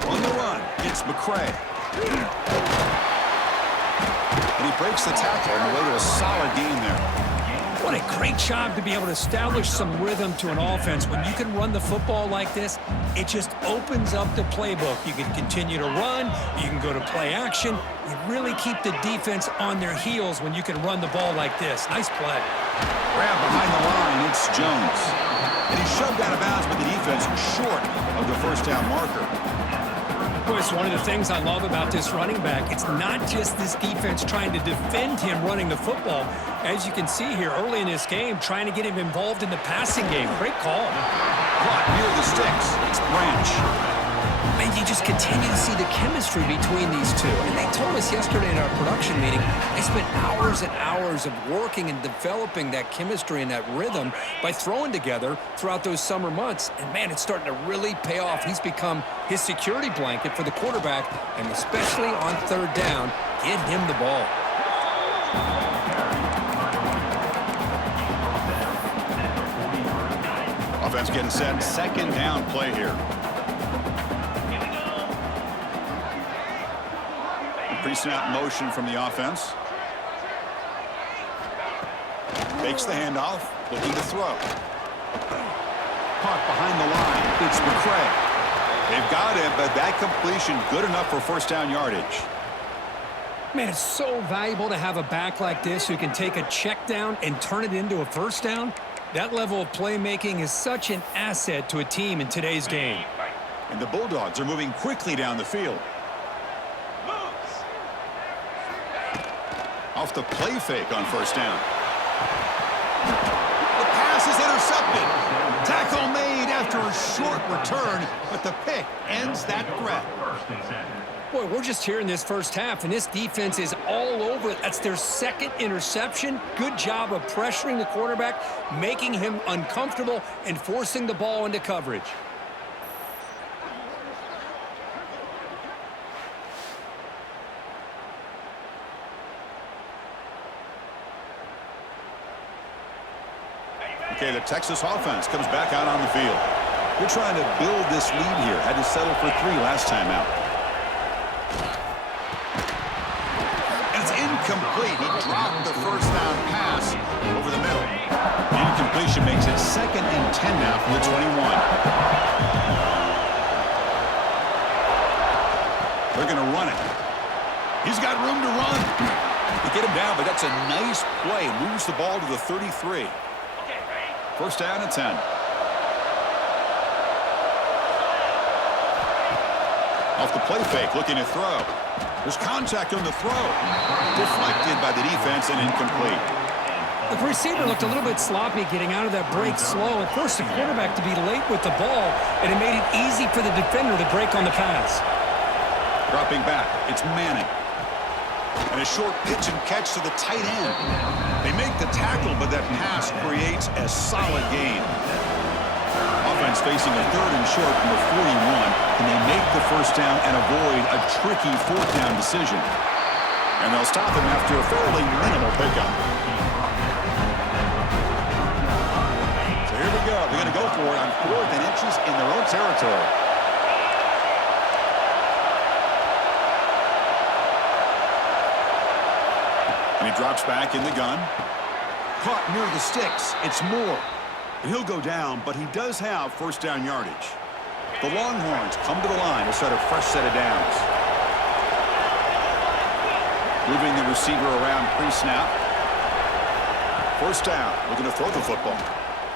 On the run, it's McCray. And he breaks the tackle on the way to a solid gain there. What a great job to be able to establish some rhythm to an offense. When you can run the football like this, it just opens up the playbook. You can continue to run. You can go to play action. You really keep the defense on their heels when you can run the ball like this. Nice play. Grab behind the line, it's Jones. And he's shoved out of bounds with the defense short of the first down marker. Boy, it's one of the things I love about this running back. It's not just this defense trying to defend him running the football. As you can see here early in this game, trying to get him involved in the passing game. Great call. Caught near the sticks. It's Branch. Man, you just continue to see the chemistry between these two. And they told us yesterday in our production meeting, they spent hours and hours of working and developing that chemistry and that rhythm by throwing together throughout those summer months. And, man, it's starting to really pay off. He's become his security blanket for the quarterback, and especially on 3rd down, get him the ball. Offense getting set. 2nd down play here. Pre-snap motion from the offense. Fakes the handoff, looking to throw. Caught behind the line. It's McCray. They've got it, but that completion good enough for 1st down yardage. Man, it's so valuable to have a back like this who can take a check down and turn it into a 1st down. That level of playmaking is such an asset to a team in today's game. And the Bulldogs are moving quickly down the field. Off the play fake on 1st down. The pass is intercepted. Tackle made after a short return, but the pick ends that threat. Boy, we're just here in this first half, and this defense is all over it. That's their 2nd interception. Good job of pressuring the quarterback, making him uncomfortable, and forcing the ball into coverage. Okay, the Texas offense comes back out on the field. They're trying to build this lead here. Had to settle for 3 last time out. And it's incomplete. incomplete. He dropped the first down pass over the middle. The incompletion makes it 2nd and 10 now from the 21. They're going to run it. He's got room to run. They get him down, but that's a nice play. Moves the ball to the 33. First down and 10. Off the play fake, looking to throw. There's contact on the throw. Deflected by the defense and incomplete. The receiver looked a little bit sloppy getting out of that break slow. It forced the quarterback to be late with the ball, and it made it easy for the defender to break on the pass. Dropping back, it's Manning. And a short pitch and catch to the tight end. They make the tackle, but that pass creates a solid gain. Offense facing a 3rd and short from the 41. Can they make the first down and avoid a tricky 4th down decision? And they'll stop him after a fairly minimal pickup. So here we go. They're going to go for it on 4th and inches in their own territory. And he drops back in the gun. Caught near the sticks. It's Moore. And he'll go down, but he does have first down yardage. The Longhorns come to the line to set a fresh set of downs. Moving the receiver around pre-snap. First down. Looking to throw the football.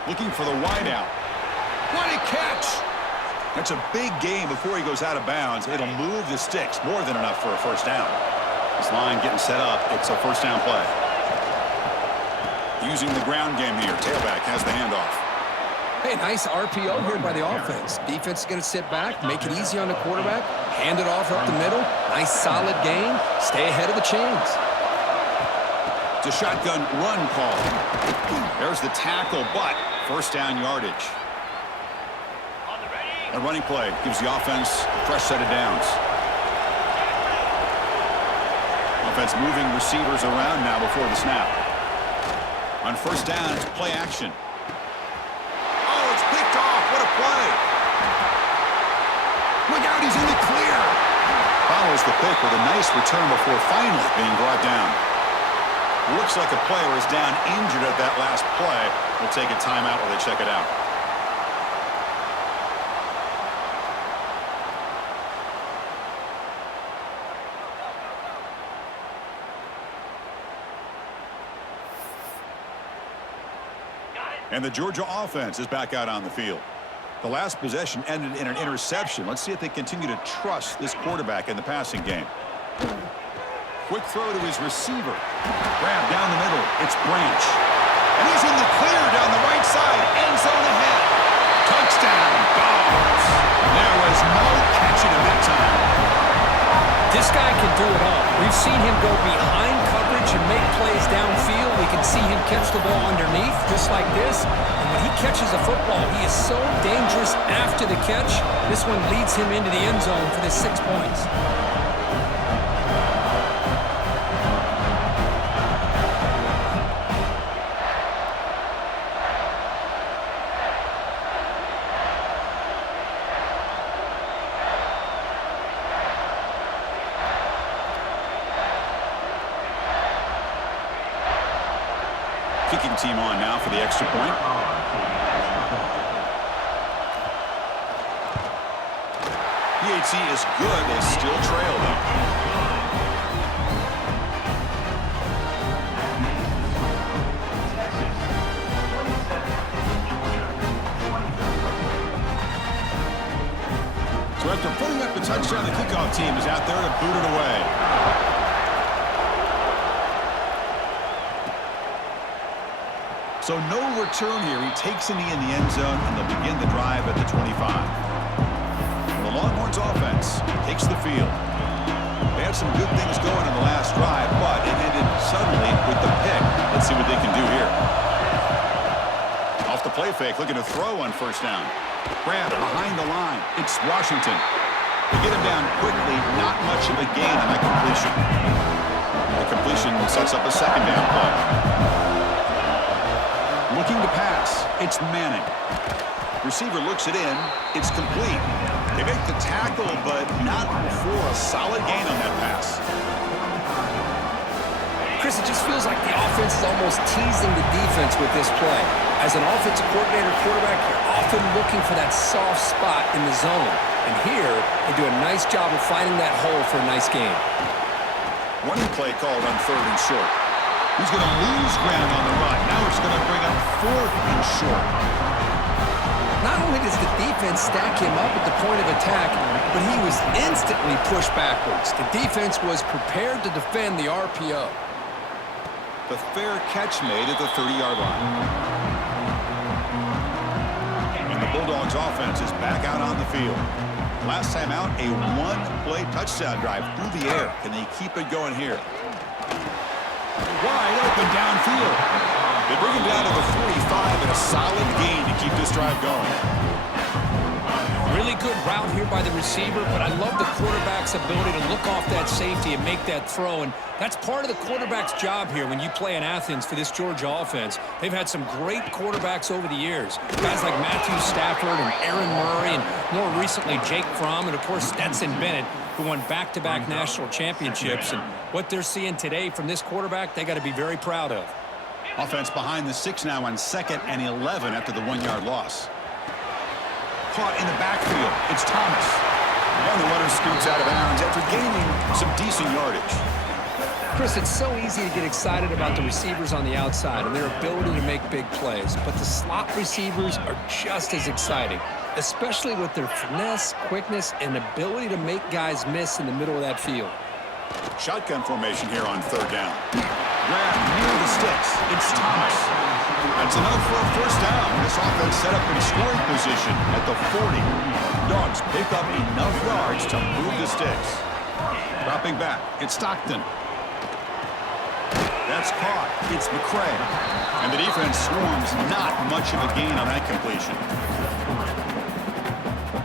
Looking for the wideout. What a catch! That's a big gain before he goes out of bounds. It'll move the sticks. More than enough for a first down. This line getting set up. It's a first down play. Using the ground game here. Tailback has the handoff. Hey, nice RPO here by the offense. Defense is going to sit back, make it easy on the quarterback, hand it off up the middle. Nice solid gain. Stay ahead of the chains. It's a shotgun run call. There's the tackle, but first down yardage. A running play gives the offense a fresh set of downs. Offense moving receivers around now before the snap. On first down, it's play action. Oh, it's picked off. What a play. Look out, he's in the clear. Follows the pick with a nice return before finally being brought down. Looks like a player is down injured at that last play. We'll take a timeout while they check it out. And the Georgia offense is back out on the field. The last possession ended in an interception. Let's see if they continue to trust this quarterback in the passing game. Quick throw to his receiver. Grab down the middle. It's Branch. And he's in the clear down the right side. End zone ahead. Touchdown, Dogs. There was no catching him that time. This guy can do it all. We've seen him go behind coverage and make plays downfield. We can see him catch the ball underneath, just like this. And when he catches a football, he is so dangerous after the catch. This one leads him into the end zone for the 6 points. Kicking team on now for the extra point. PAT is good. They still trail them. So after putting up the touchdown, the kickoff team is out there to boot it away. So no return here. He takes a knee in the end zone, and they'll begin the drive at the 25. The Longhorns offense takes the field. They had some good things going in the last drive, but it ended suddenly with the pick. Let's see what they can do here. Off the play fake, looking to throw on first down. Grab behind the line. It's Washington. They get him down quickly. Not much of a gain on that completion. The completion sets up a second down play. Looking to pass. It's Manning. Receiver looks it in. It's complete. They make the tackle, but not for a solid gain on that pass. Chris, it just feels like the offense is almost teasing the defense with this play. As an offensive coordinator quarterback, you're often looking for that soft spot in the zone. And here, they do a nice job of finding that hole for a nice gain. Running play called on 3rd and short. He's going to lose ground on the run. Now it's going to bring up 4th and short. Not only does the defense stack him up at the point of attack, but he was instantly pushed backwards. The defense was prepared to defend the RPO. The fair catch made at the 30-yard line. And the Bulldogs offense is back out on the field. Last time out, a one-play touchdown drive through the air. Can they keep it going here? Wide open downfield. They bring him down to the 45 and a solid gain to keep this drive going. Really good route here by the receiver, but I love the quarterback's ability to look off that safety and make that throw, and that's part of the quarterback's job here when you play in Athens for this Georgia offense. They've had some great quarterbacks over the years, guys like Matthew Stafford and Aaron Murray, and more recently Jake Fromm, and of course Stetson Bennett, who won back-to-back national championships. And what they're seeing today from this quarterback, they got to be very proud of. Offense behind the 6 now on 2nd and 11 after the 1-yard loss. Caught in the backfield. It's Thomas. And the runner scoots out of bounds after gaining some decent yardage. Chris, it's so easy to get excited about the receivers on the outside and their ability to make big plays, but the slot receivers are just as exciting, especially with their finesse, quickness, and ability to make guys miss in the middle of that field. Shotgun formation here on 3rd down. Grab near the sticks. It's Thomas. That's enough for a 1st down. This offense set up in scoring position at the 40. Dogs pick up enough yards to move the sticks. Dropping back, it's Stockton. That's caught. It's McCray. And the defense swarms. Not much of a gain on that completion.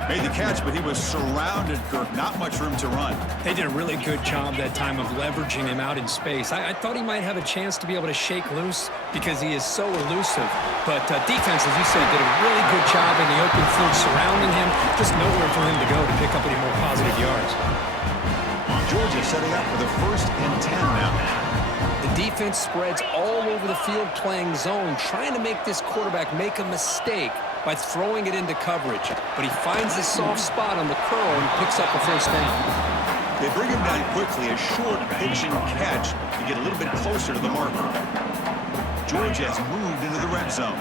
Made the catch, but he was surrounded, Kirk. Not much room to run. They did a really good job that time of leveraging him out in space. I thought he might have a chance to be able to shake loose because he is so elusive. But defense, as you said, did a really good job in the open field surrounding him. Just nowhere for him to go to pick up any more positive yards. Georgia setting up for the 1st and 10 now. The defense spreads all over the field playing zone, trying to make this quarterback make a mistake by throwing it into coverage. But he finds the soft spot on the curl and picks up the 1st down. They bring him down quickly, a short pitch and catch to get a little bit closer to the marker. Georgia has moved into the red zone.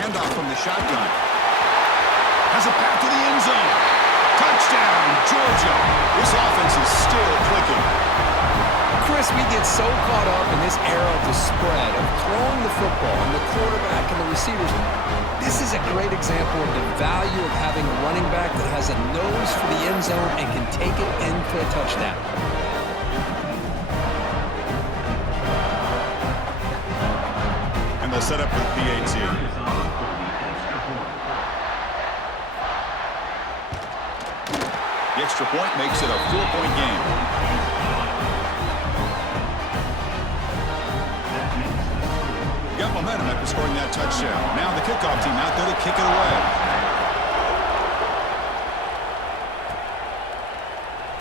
Handoff from the shotgun. Has a path to the end zone. Touchdown, Georgia. This offense is still clicking. Chris, we get so caught up in this era of the spread, of throwing the football and the quarterback and the receivers. This is a great example of the value of having a running back that has a nose for the end zone and can take it in for a touchdown. And they'll set up with PAT. The extra point makes it a 4-point game. Got momentum after scoring that touchdown. Now the kickoff team out there to kick it away.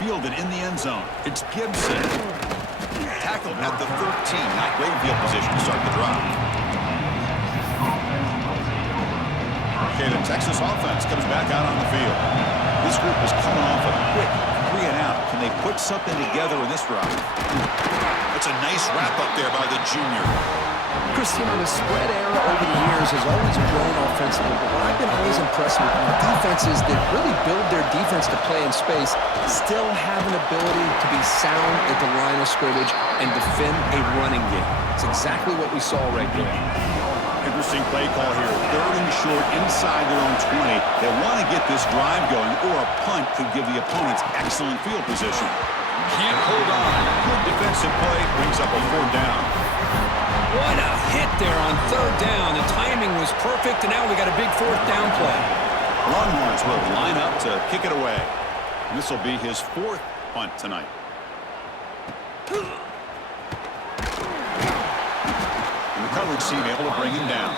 Fielded in the end zone. It's Gibson. Tackled at the 13. Not great field position to start the drive. Okay, the Texas offense comes back out on the field. This group is coming off a quick 3-and-out. Can they put something together in this drive? That's a nice wrap-up there by the junior. Chris, you know, the spread era over the years has always grown offensively, but what I've been always impressed with are defenses that really build their defense to play in space still have an ability to be sound at the line of scrimmage and defend a running game. It's exactly what we saw right there. Interesting play call here. 3rd and short inside their own 20. They want to get this drive going, or a punt could give the opponents excellent field position. Can't hold on. Good defensive play brings up a 4th down. What a hit there on 3rd down. The timing was perfect, and now we got a big 4th down play. Longhorns will line up to kick it away. And this will be his 4th punt tonight. Coverage team able to bring him down.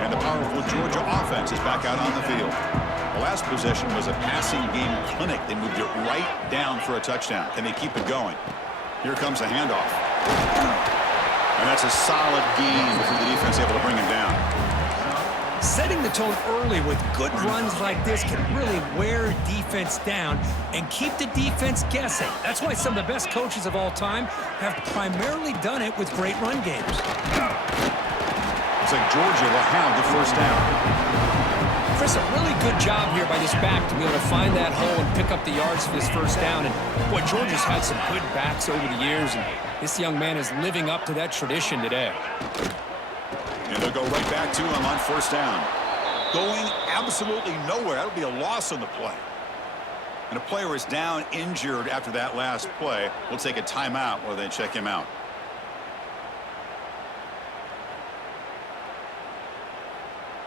And the powerful Georgia offense is back out on the field. The last possession was a passing game clinic. They moved it right down for a touchdown. Can they keep it going? Here comes a handoff. And that's a solid gain before the defense able to bring him down. Setting the tone early with good runs like this can really wear defense down and keep the defense guessing. That's why some of the best coaches of all time have primarily done it with great run games. It's like Georgia will have the first down. Chris, a really good job here by this back to be able to find that hole and pick up the yards for this first down. And boy, Georgia's had some good backs over the years, and this young man is living up to that tradition today. And they'll go right back to him on first down. Going absolutely nowhere. That'll be a loss on the play. And a player is down injured after that last play. We'll take a timeout while they check him out.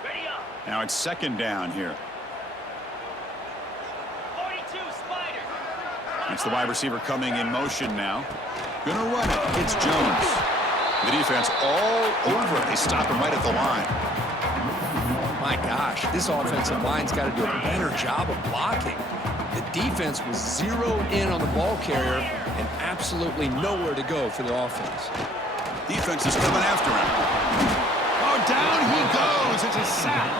Ready up. Now it's second down here. 42 Spider. It's the wide receiver coming in motion now. Gonna run it. It's Jones. The defense all over it. They stop him right at the line. My gosh, this offensive line's got to do a better job of blocking. The defense was zeroed in on the ball carrier and absolutely nowhere to go for the offense. Defense is coming after him. Oh, down he goes. It's a sack.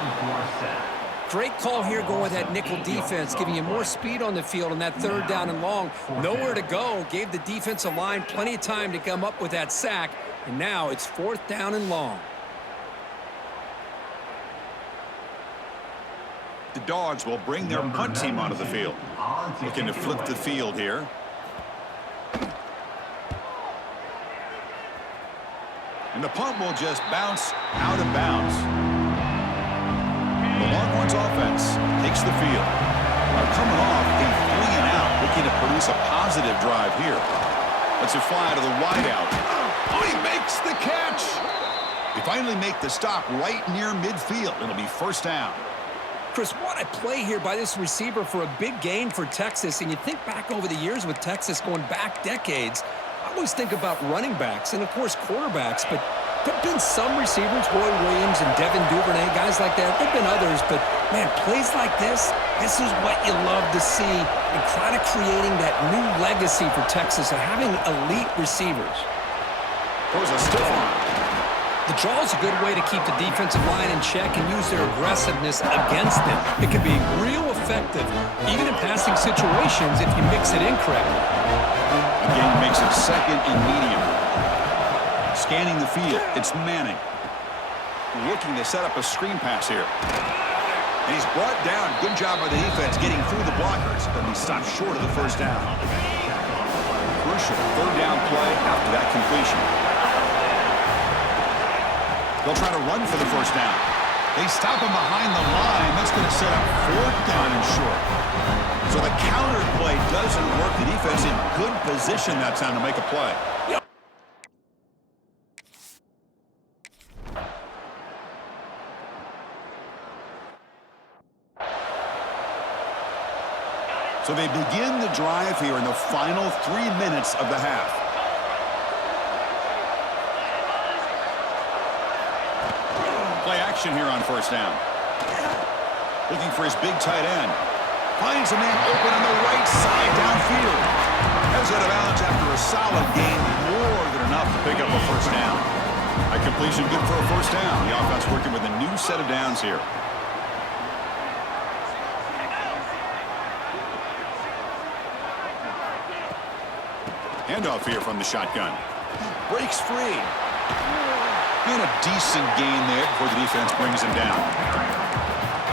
Great call here going with that nickel defense, giving you more speed on the field on that third down and long. Nowhere to go. Gave the defensive line plenty of time to come up with that sack. And now it's fourth down and long. The Dogs will bring their punt team onto the field. Looking to flip the field here. And the punt will just bounce out of bounds. The Longhorns offense takes the field. Coming off a 3-and-out, looking to produce a positive drive here. Let's it fly to the wideout. Oh, he makes the catch. They finally make the stop right near midfield. It'll be first down. Chris, what a play here by this receiver for a big gain for Texas. And you think back over the years with Texas going back decades, I always think about running backs and, of course, quarterbacks. But there have been some receivers, Roy Williams and Devin Duvernay, guys like that. There have been others. But, man, plays like this is what you love to see and kind of creating that new legacy for Texas of having elite receivers. Throws a stiff arm. The draw is a good way to keep the defensive line in check and use their aggressiveness against them. It can be real effective, even in passing situations, if you mix it in correctly. Again, makes it second and medium. Scanning the field, it's Manning. Looking to set up a screen pass here. And he's brought down. Good job by the defense getting through the blockers, but he stopped short of the first down. Crucial third down play after that completion. They'll try to run for the first down. They stop him behind the line. That's going to set up fourth down and short. So the counter play doesn't work. The defense in good position that time to make a play. Yep. So they begin the drive here in the final 3 minutes of the half. Play action here on first down. Looking for his big tight end. Finds a man open on the right side downfield. Heads out of bounds after a solid gain, more than enough to pick up a first down. A completion good for a first down. The offense working with a new set of downs here. Handoff here from the shotgun. Breaks free. And a decent gain there before the defense brings him down.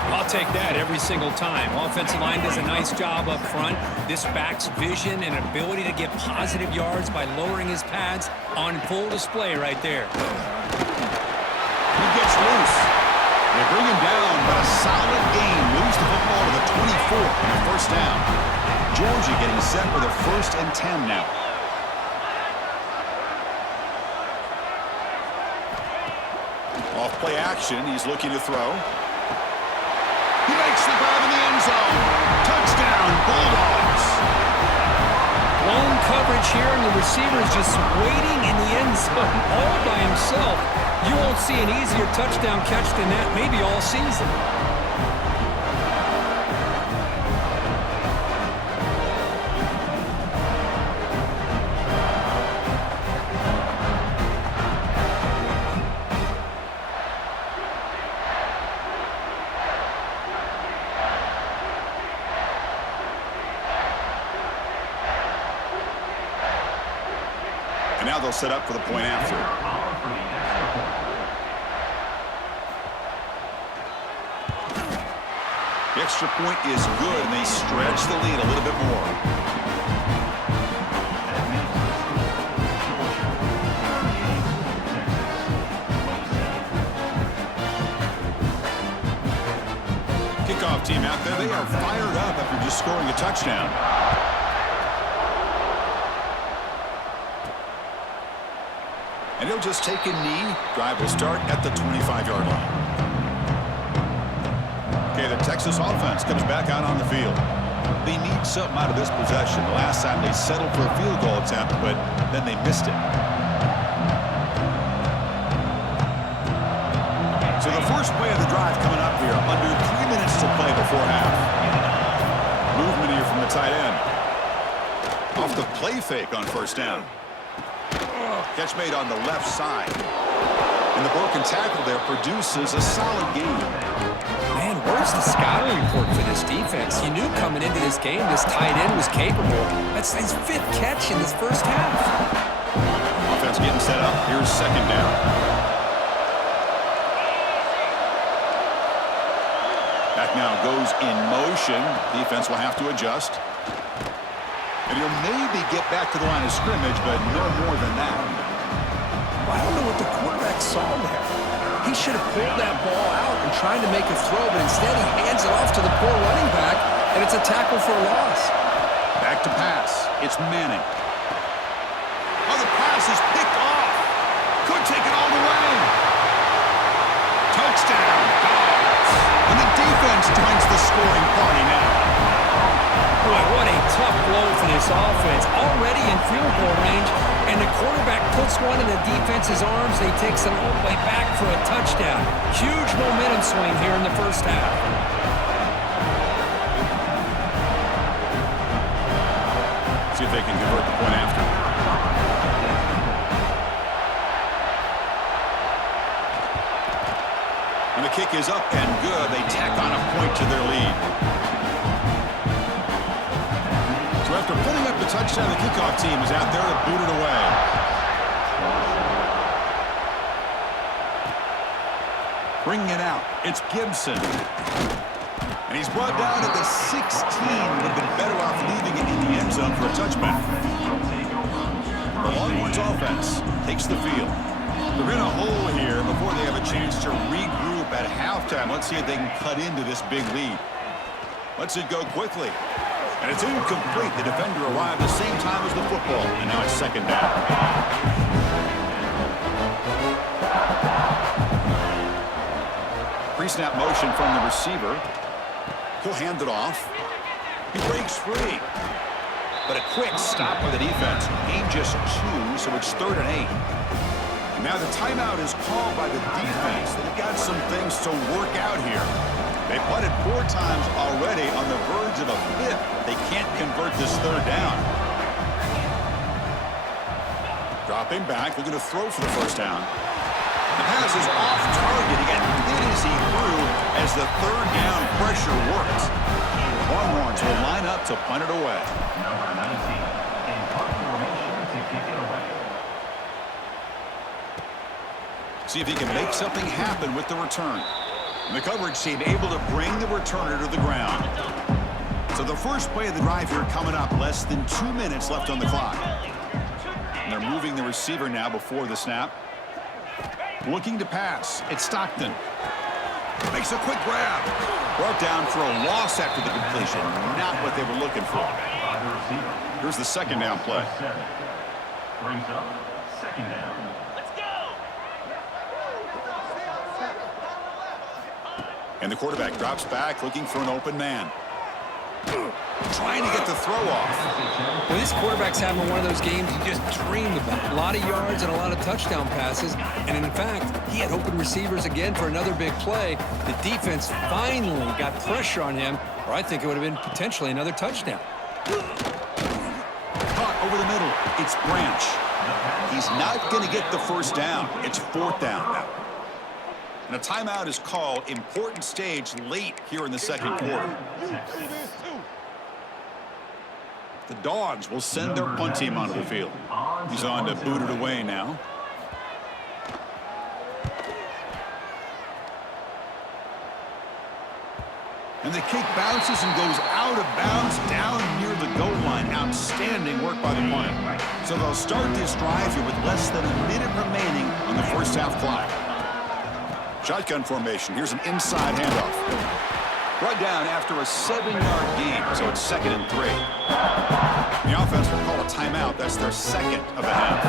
I'll take that every single time. Offensive line does a nice job up front. This back's vision and ability to get positive yards by lowering his pads on full display right there. He gets loose. They bring him down, but a solid gain moves the football to the 24 and a first down. Georgia getting set for the 1st and 10 now. Off play action, he's looking to throw. He makes the grab in the end zone. Touchdown, Bulldogs. Blown coverage here, and the receiver is just waiting in the end zone all by himself. You won't see an easier touchdown catch than that maybe all season. And now they'll set up for the point after. The extra point is good, and they stretch the lead a little bit more. Kickoff team out there, they are fired up after just scoring a touchdown. And he'll just take a knee. Drive will start at the 25-yard line. Okay, the Texas offense comes back out on the field. They need something out of this possession. The last time they settled for a field goal attempt, but then they missed it. So the first play of the drive coming up here, under 3 minutes to play before half. Movement here from the tight end. Off the play fake on first down. Catch made on the left side. And the broken tackle there produces a solid gain. Man, where's the scouting report for this defense? You knew coming into this game this tight end was capable. That's his 5th catch in this first half. Offense getting set up. Here's second down. Back now goes in motion. Defense will have to adjust. And he'll maybe get back to the line of scrimmage, but no more than that. I don't know what the quarterback saw there. He should have pulled that ball out and tried to make a throw, but instead he hands it off to the poor running back, and it's a tackle for a loss. Back to pass. It's Manning. Oh, the pass is picked off. Could take it all the way. Touchdown, Dogs. And the defense joins the scoring party now. Boy, what a tough blow for this offense. Already in field goal range, and the quarterback puts one in the defense's arms. He takes it all the way back for a touchdown. Huge momentum swing here in the first half. See if they can convert the point after. And the kick is up and good. They tack on a point to their lead. So after putting up the touchdown, the kickoff team is out there to boot it away. Bringing it out, it's Gibson. And he's brought down at the 16. Would have been better off leaving it in the end zone for a touchback. The Longhorns offense takes the field. They're in a hole here before they have a chance to regroup at halftime. Let's see if they can cut into this big lead. Lets it go quickly. And it's incomplete. The defender arrived the same time as the football. And now it's second down. Pre-snap motion from the receiver. He'll hand it off. He breaks free. But a quick stop by the defense. Gain just 2, so it's 3rd and 8. And now the timeout is called by the defense. They've got some things to work out here. They punted 4 times already, on the verge of a 5th. They can't convert this 3rd down. Dropping back, looking to throw for the first down. The pass is off target. He got hit as he threw as the 3rd down pressure worked. The Longhorns will line up to punt it away. Number 19 in punt formation to kick it away. See if he can make something happen with the return. And the coverage team able to bring the returner to the ground. So the first play of the drive here coming up. Less than 2 minutes left on the clock. And they're moving the receiver now before the snap. Looking to pass. It's Stockton. Makes a quick grab. Brought down for a loss after the completion. Not what they were looking for. Here's the second down play. Brings up second down. Let's go! And the quarterback drops back, looking for an open man. Trying to get the throw off. Well, this quarterback's having one of those games you just dreamed about. A lot of yards and a lot of touchdown passes. And in fact, he had open receivers again for another big play. The defense finally got pressure on him, or I think it would have been potentially another touchdown. Caught over the middle. It's Branch. He's not going to get the first down. It's 4th down now. And a timeout is called. Important stage late here in the second quarter. The Dogs will send their punt team onto the field. He's on to boot it away now. And the kick bounces and goes out of bounds down near the goal line. Outstanding work by the punter. So they'll start this drive here with less than a minute remaining on the first half clock. Shotgun formation. Here's an inside handoff. Brought down after a 7-yard gain, so it's 2nd and 3. The offense will call a timeout. That's their second of the half.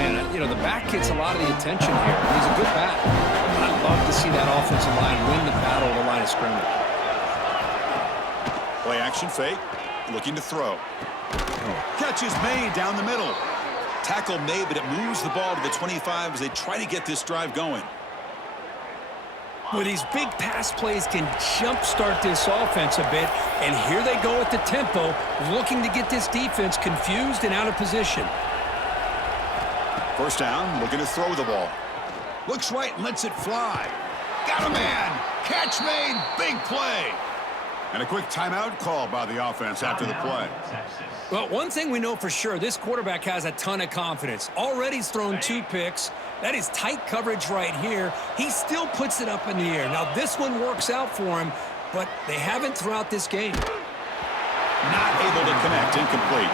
Man, you know, the back gets a lot of the attention here. He's a good back. I'd love to see that offensive line win the battle at the line of scrimmage. Play action fake. Looking to throw. Catch is made down the middle. Tackle made, but it moves the ball to the 25 as they try to get this drive going. Well, these big pass plays can jumpstart this offense a bit, and here they go at the tempo, looking to get this defense confused and out of position. First down, looking to throw the ball. Looks right and lets it fly. Got a man. Catch made. Big play. And a quick timeout called by the offense after the play. Well, one thing we know for sure, this quarterback has a ton of confidence. Already he's thrown 2 picks. That is tight coverage right here. He still puts it up in the air. Now, this one works out for him, but they haven't throughout this game. Not able to connect. Incomplete.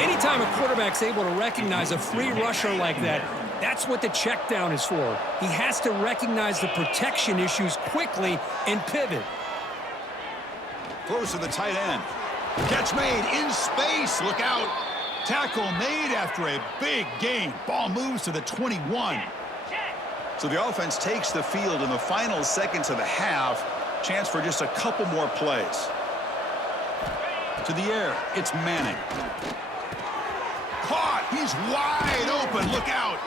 Anytime a quarterback's able to recognize a free rusher like that, that's what the check down is for. He has to recognize the protection issues quickly and pivot. Close to the tight end. Catch made in space. Look out. Tackle made after a big gain. Ball moves to the 21. So the offense takes the field in the final seconds of the half. Chance for just a couple more plays. To the air. It's Manning. Caught. He's wide open. Look out.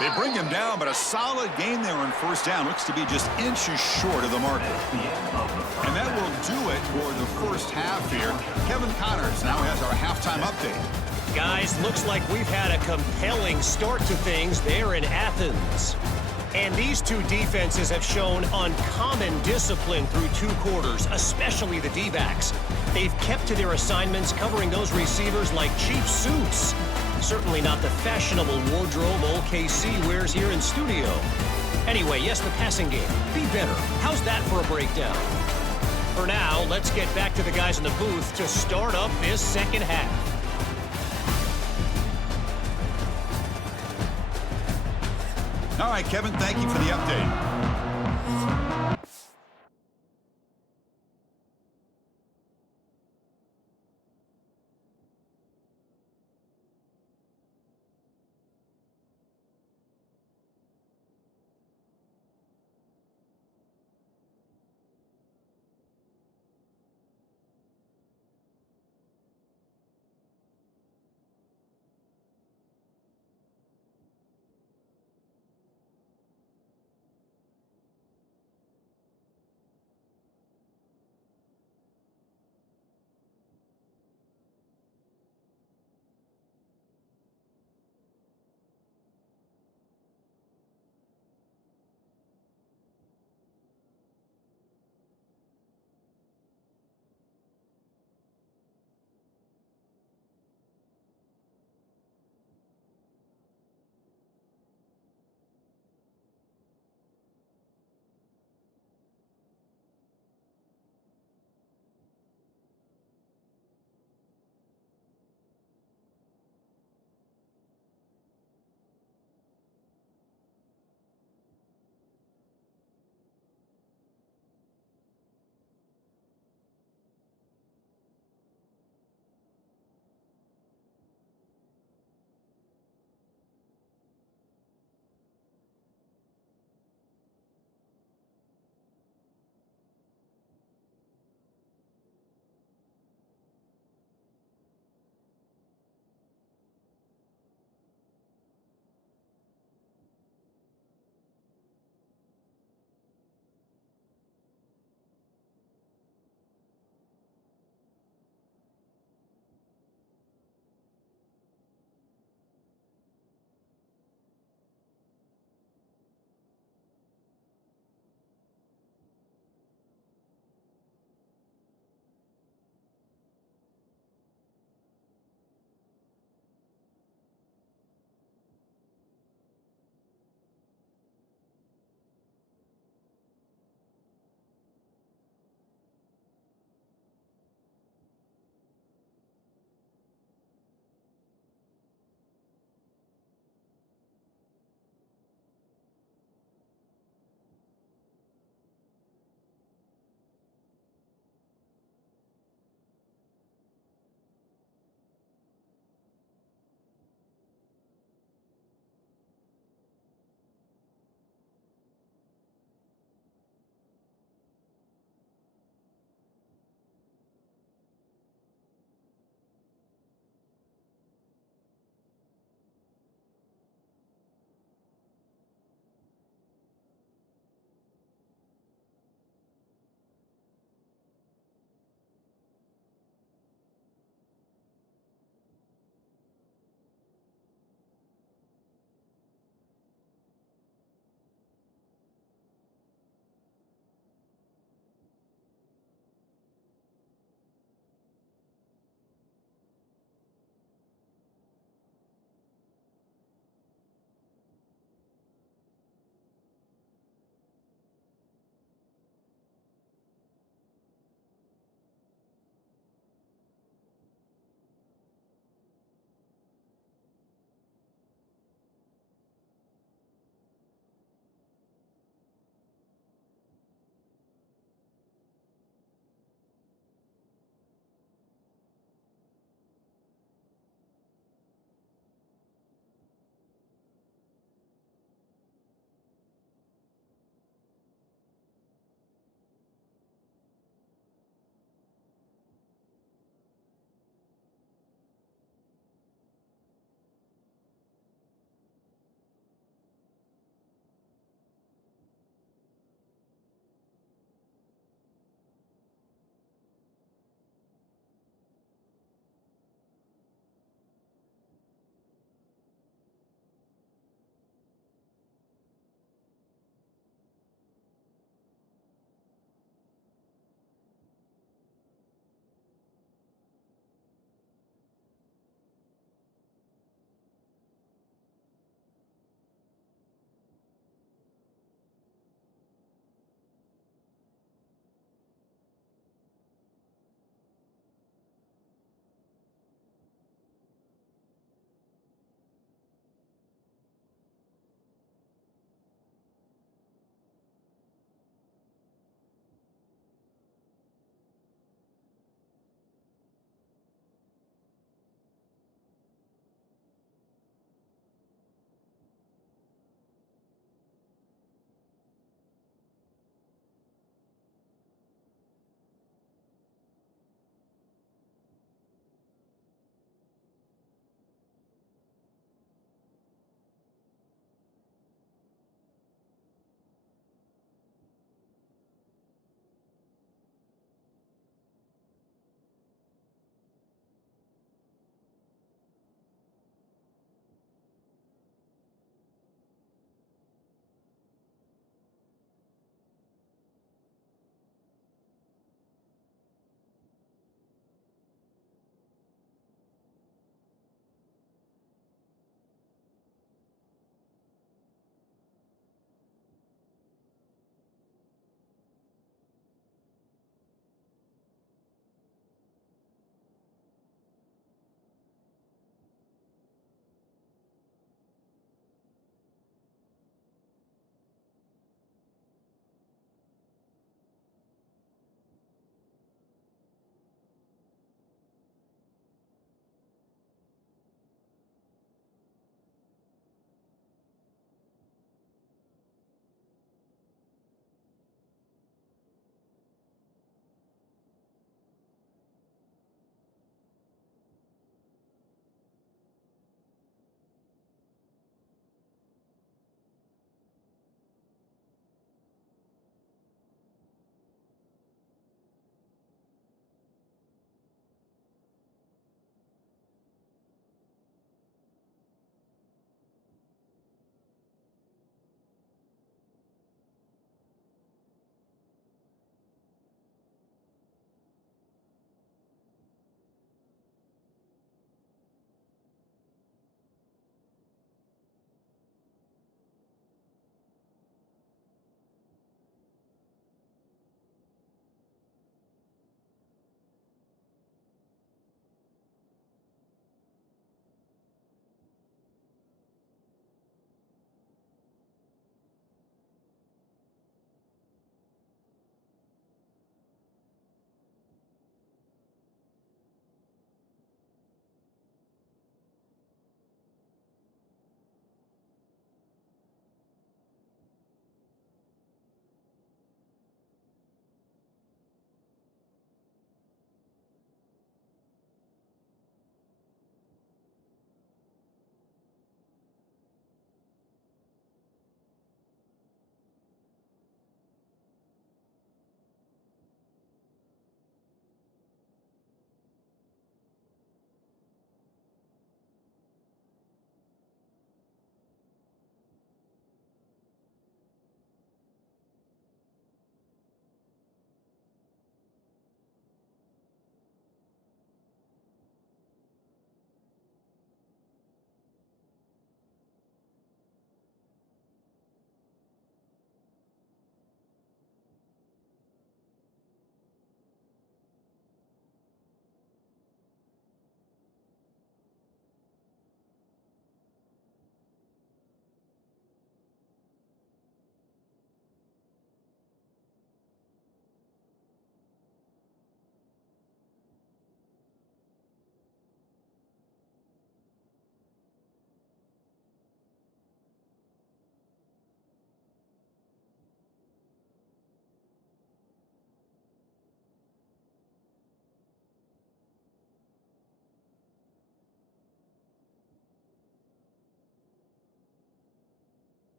They bring him down, but a solid gain there on first down. Looks to be just inches short of the marker. And that will do it for the first half here. Kevin Connors now has our halftime update. Guys, looks like we've had a compelling start to things there in Athens. And these two defenses have shown uncommon discipline through 2 quarters, especially the D-backs. They've kept to their assignments, covering those receivers like cheap suits. Certainly not the fashionable wardrobe OKC wears here in studio. Anyway, yes, the passing game. Be better. How's that for a breakdown? For now, let's get back to the guys in the booth to start up this second half. All right, Kevin, thank you for the update.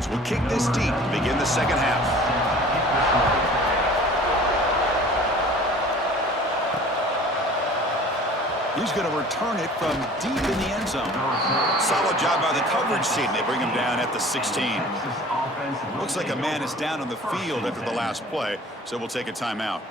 Browns will kick this deep to begin the second half. He's going to return it from deep in the end zone. Solid job by the coverage team. They bring him down at the 16. Looks like a man is down on the field after the last play, so we'll take a timeout.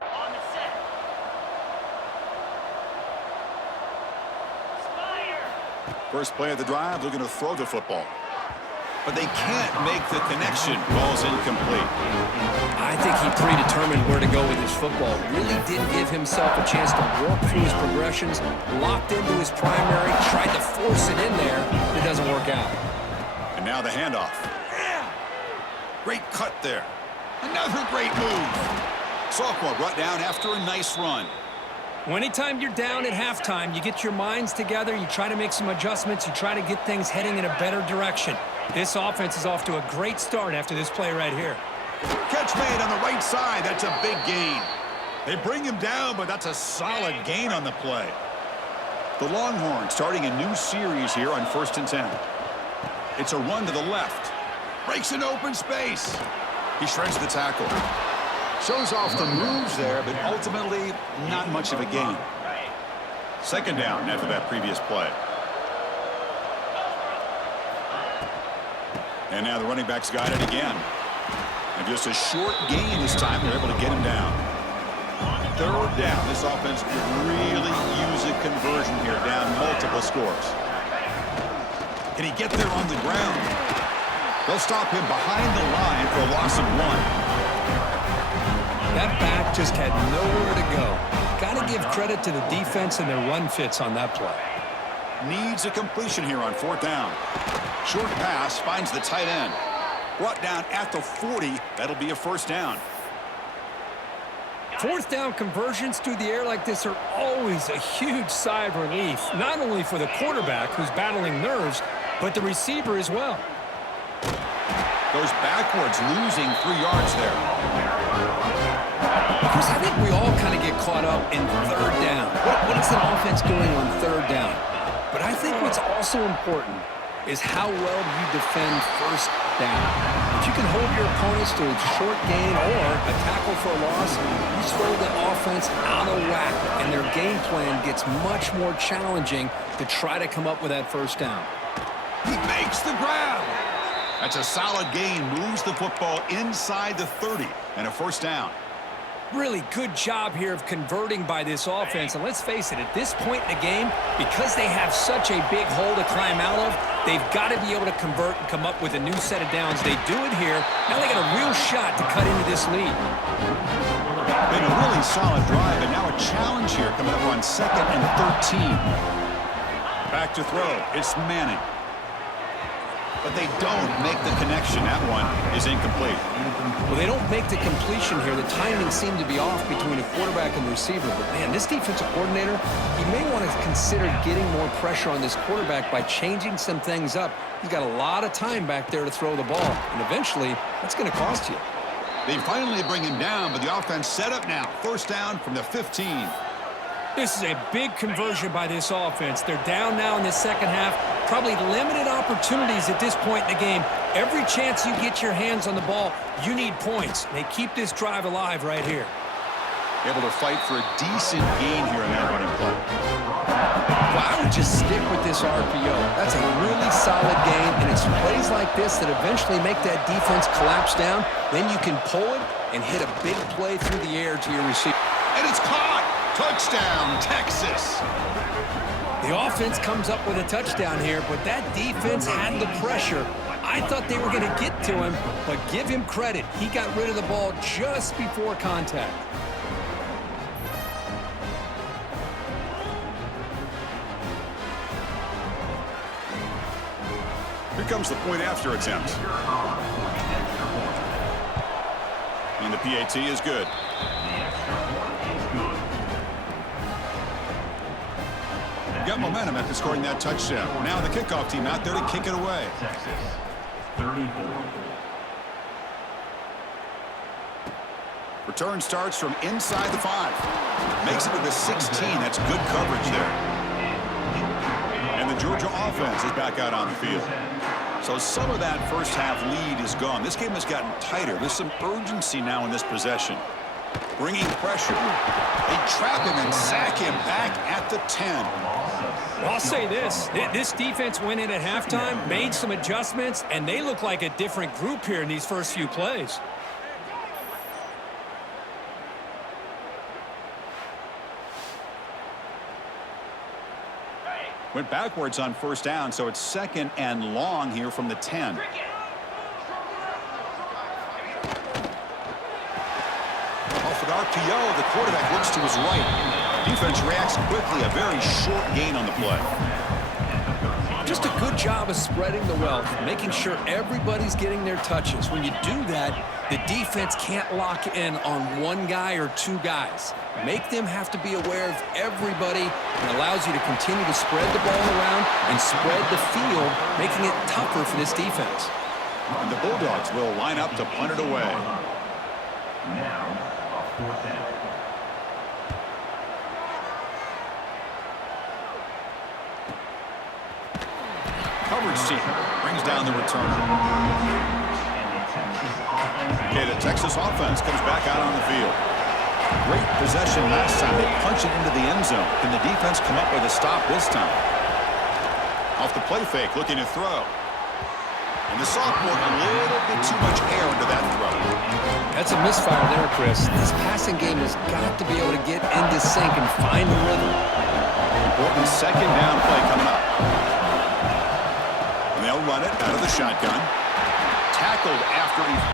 On the set. Spider. First play of the drive, looking to throw the football. But they can't make the connection. Ball's incomplete. I think he predetermined where to go with his football. Really didn't give himself a chance to walk through his progressions, locked into his primary, tried to force it in there. It doesn't work out. And now the handoff. Great cut there. Another great move. Sophomore brought down after a nice run. Well, anytime you're down at halftime, you get your minds together, you try to make some adjustments, you try to get things heading in a better direction. This offense is off to a great start after this play right here. Catch made on the right side. That's a big gain. They bring him down, but that's a solid gain on the play. The Longhorns starting a new series here on 1st and 10. It's a run to the left. Breaks an open space. He shreds the tackle. Shows off the moves there, but ultimately not much of a gain. Second down after that previous play. And now the running back's got it again. And just a short gain this time, they're able to get him down. Third down. This offense could really use a conversion here, down multiple scores. Can he get there on the ground? They'll stop him behind the line for a loss of 1. That back just had nowhere to go. Got to give credit to the defense and their run fits on that play. Needs a completion here on 4th down. Short pass finds the tight end. Brought down at the 40. That'll be a first down. 4th down conversions through the air like this are always a huge sigh of relief, not only for the quarterback who's battling nerves, but the receiver as well. Goes backwards, losing 3 yards there. Because I think we all kind of get caught up in 3rd down. What is an offense doing on 3rd down? But I think what's also important is how well you defend 1st down. If you can hold your opponents to a short gain or a tackle for a loss, you throw the offense out of whack, and their game plan gets much more challenging to try to come up with that 1st down. He makes the grab. That's a solid gain. Moves the football inside the 30 and a first down. Really good job here of converting by this offense. And let's face it, at this point in the game, because they have such a big hole to climb out of, they've got to be able to convert and come up with a new set of downs. They do it here. Now they got a real shot to cut into this lead. Been a really solid drive, and now a challenge here coming up on 2nd and 13. Back to throw. It's Manning. But they don't make the connection. That one is incomplete. Well, they don't make the completion here. The timing seemed to be off between the quarterback and the receiver. But, man, this defensive coordinator, he may want to consider getting more pressure on this quarterback by changing some things up. He's got a lot of time back there to throw the ball. And eventually, that's going to cost you. They finally bring him down, but the offense set up now. First down from the 15. This is a big conversion by this offense. They're down now in the second half. Probably limited opportunities at this point in the game. Every chance you get your hands on the ball, you need points. They keep this drive alive right here. Able to fight for a decent gain here in that running play. Well, I would just stick with this RPO. That's a really solid game, and it's plays like this that eventually make that defense collapse down. Then you can pull it and hit a big play through the air to your receiver. And it's caught! Touchdown, Texas! The offense comes up with a touchdown here, but that defense had the pressure. I thought they were going to get to him, but give him credit. He got rid of the ball just before contact. Here comes the point after attempt. And the PAT is good. Got got momentum after scoring that touchdown. Now the kickoff team out there to kick it away. Texas, 34. Return starts from inside the 5. Makes it to the 16. That's good coverage there. And the Georgia offense is back out on the field. So some of that first half lead is gone. This game has gotten tighter. There's some urgency now in this possession. Bringing pressure. They trap him and sack him back at the 10. Well, I'll say this. This defense went in at halftime, made some adjustments, and they look like a different group here in these first few plays. Went backwards on first down, so it's 2nd and long here from the 10. Off an RPO, the quarterback looks to his right. Defense reacts quickly, a very short gain on the play. Just a good job of spreading the wealth, making sure everybody's getting their touches. When you do that, the defense can't lock in on one guy or two guys. Make them have to be aware of everybody, and allows you to continue to spread the ball around and spread the field, making it tougher for this defense. And the Bulldogs will line up to punt it away. Now, a 4th down. Coverage team brings down the returner. Okay, the Texas offense comes back out on the field. Great possession last time. They punch it into the end zone. Can the defense come up with a stop this time? Off the play fake, looking to throw. And the sophomore, a little bit too much air into that throw. That's a misfire there, Chris. This passing game has got to be able to get into sync and find the rhythm. Important 2nd down play coming up. And they'll run it out of the shotgun. Tackled after he...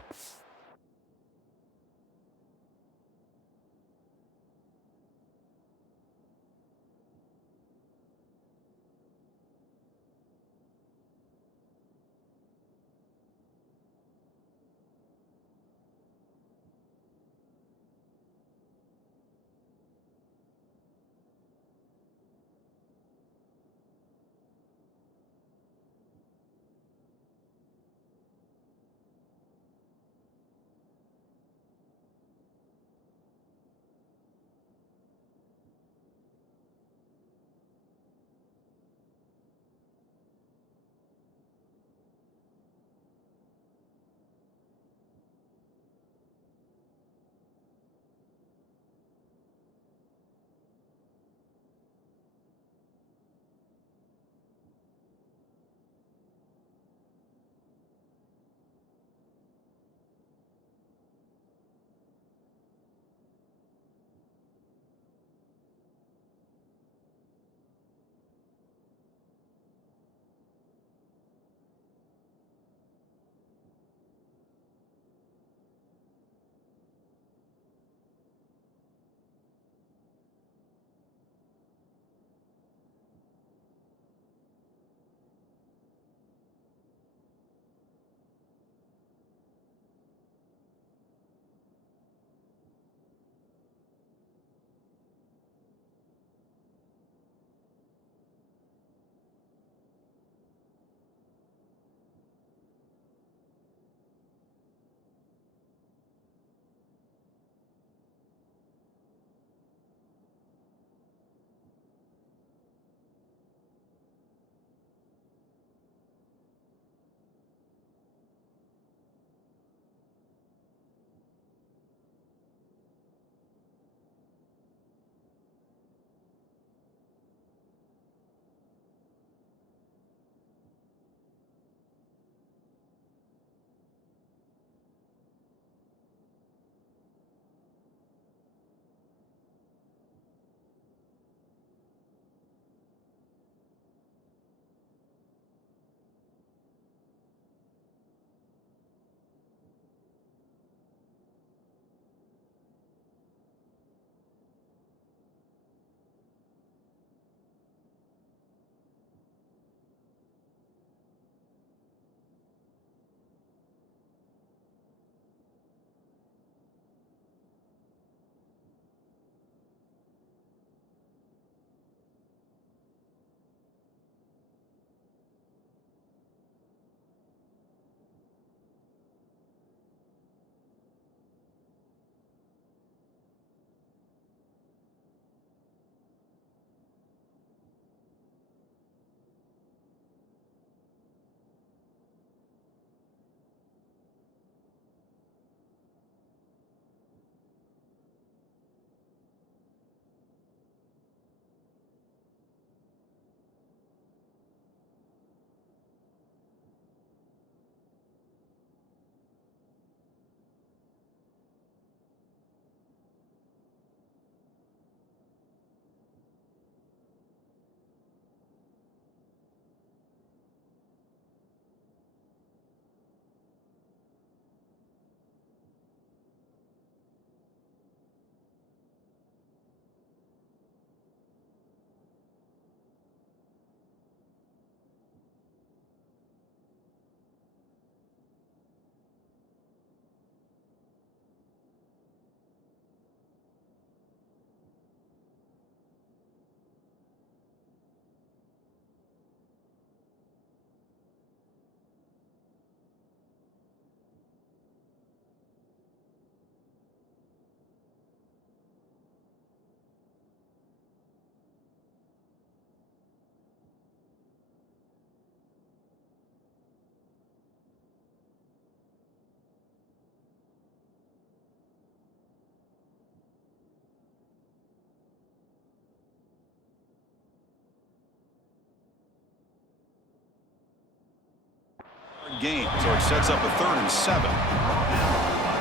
gain, so it sets up a 3rd and 7.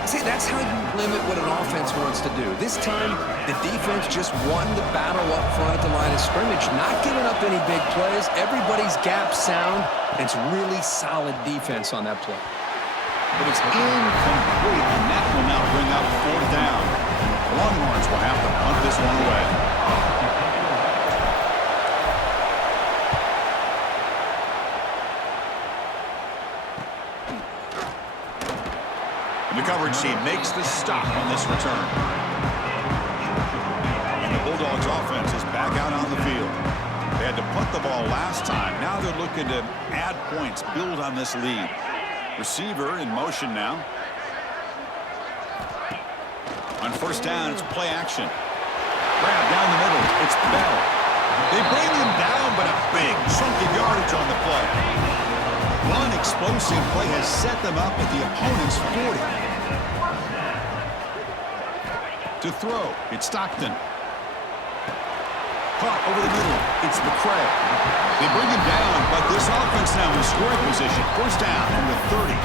See, that's how you limit what an offense wants to do. This time, the defense just won the battle up front at the line of scrimmage, not giving up any big plays. Everybody's gap sound. It's really solid defense on that play. But it's incomplete, and that will now bring up 4th down. The Longhorns will have to punt this one away. The coverage team makes the stop on this return. And the Bulldogs offense is back out on the field. They had to punt the ball last time. Now they're looking to add points, build on this lead. Receiver in motion now. On 1st down, it's play action. Grab down the middle. It's Bell. They bring him down, but a big chunk of yardage on the play. One explosive play has set them up at the opponent's 40. To throw, it's Stockton. Caught over the middle, it's McCray. They bring him down, but this offense now in scoring position. 1st down from the 30.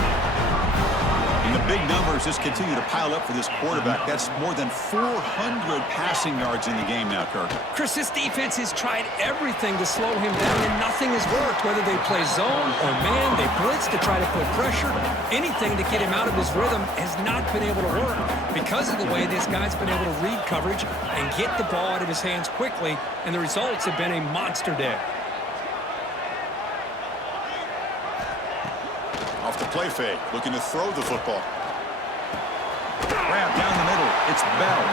And the big numbers just continue to pile up for this quarterback. That's more than 400 passing yards in the game now, Kirk. Chris, this defense has tried everything to slow him down, and nothing has worked. Whether they play zone or man, they blitz to try to put pressure. Anything to get him out of his rhythm has not been able to work because of the way this guy's been able to read coverage and get the ball out of his hands quickly, and the results have been a monster day. Off the play fake, looking to throw the football. Grab down the middle, it's Bell.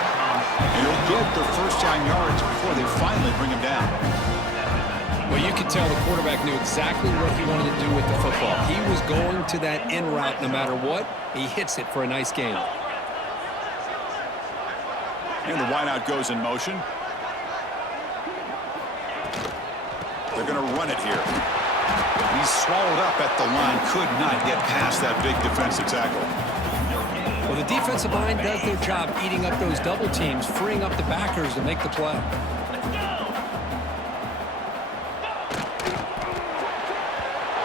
And he'll get the 1st down yards before they finally bring him down. Well, you could tell the quarterback knew exactly what he wanted to do with the football. He was going to that in route no matter what. He hits it for a nice gain. And the wideout goes in motion. They're going to run it here. He's swallowed up at the line, could not get past that big defensive tackle. Well, the defensive line does their job eating up those double teams, freeing up the backers to make the play.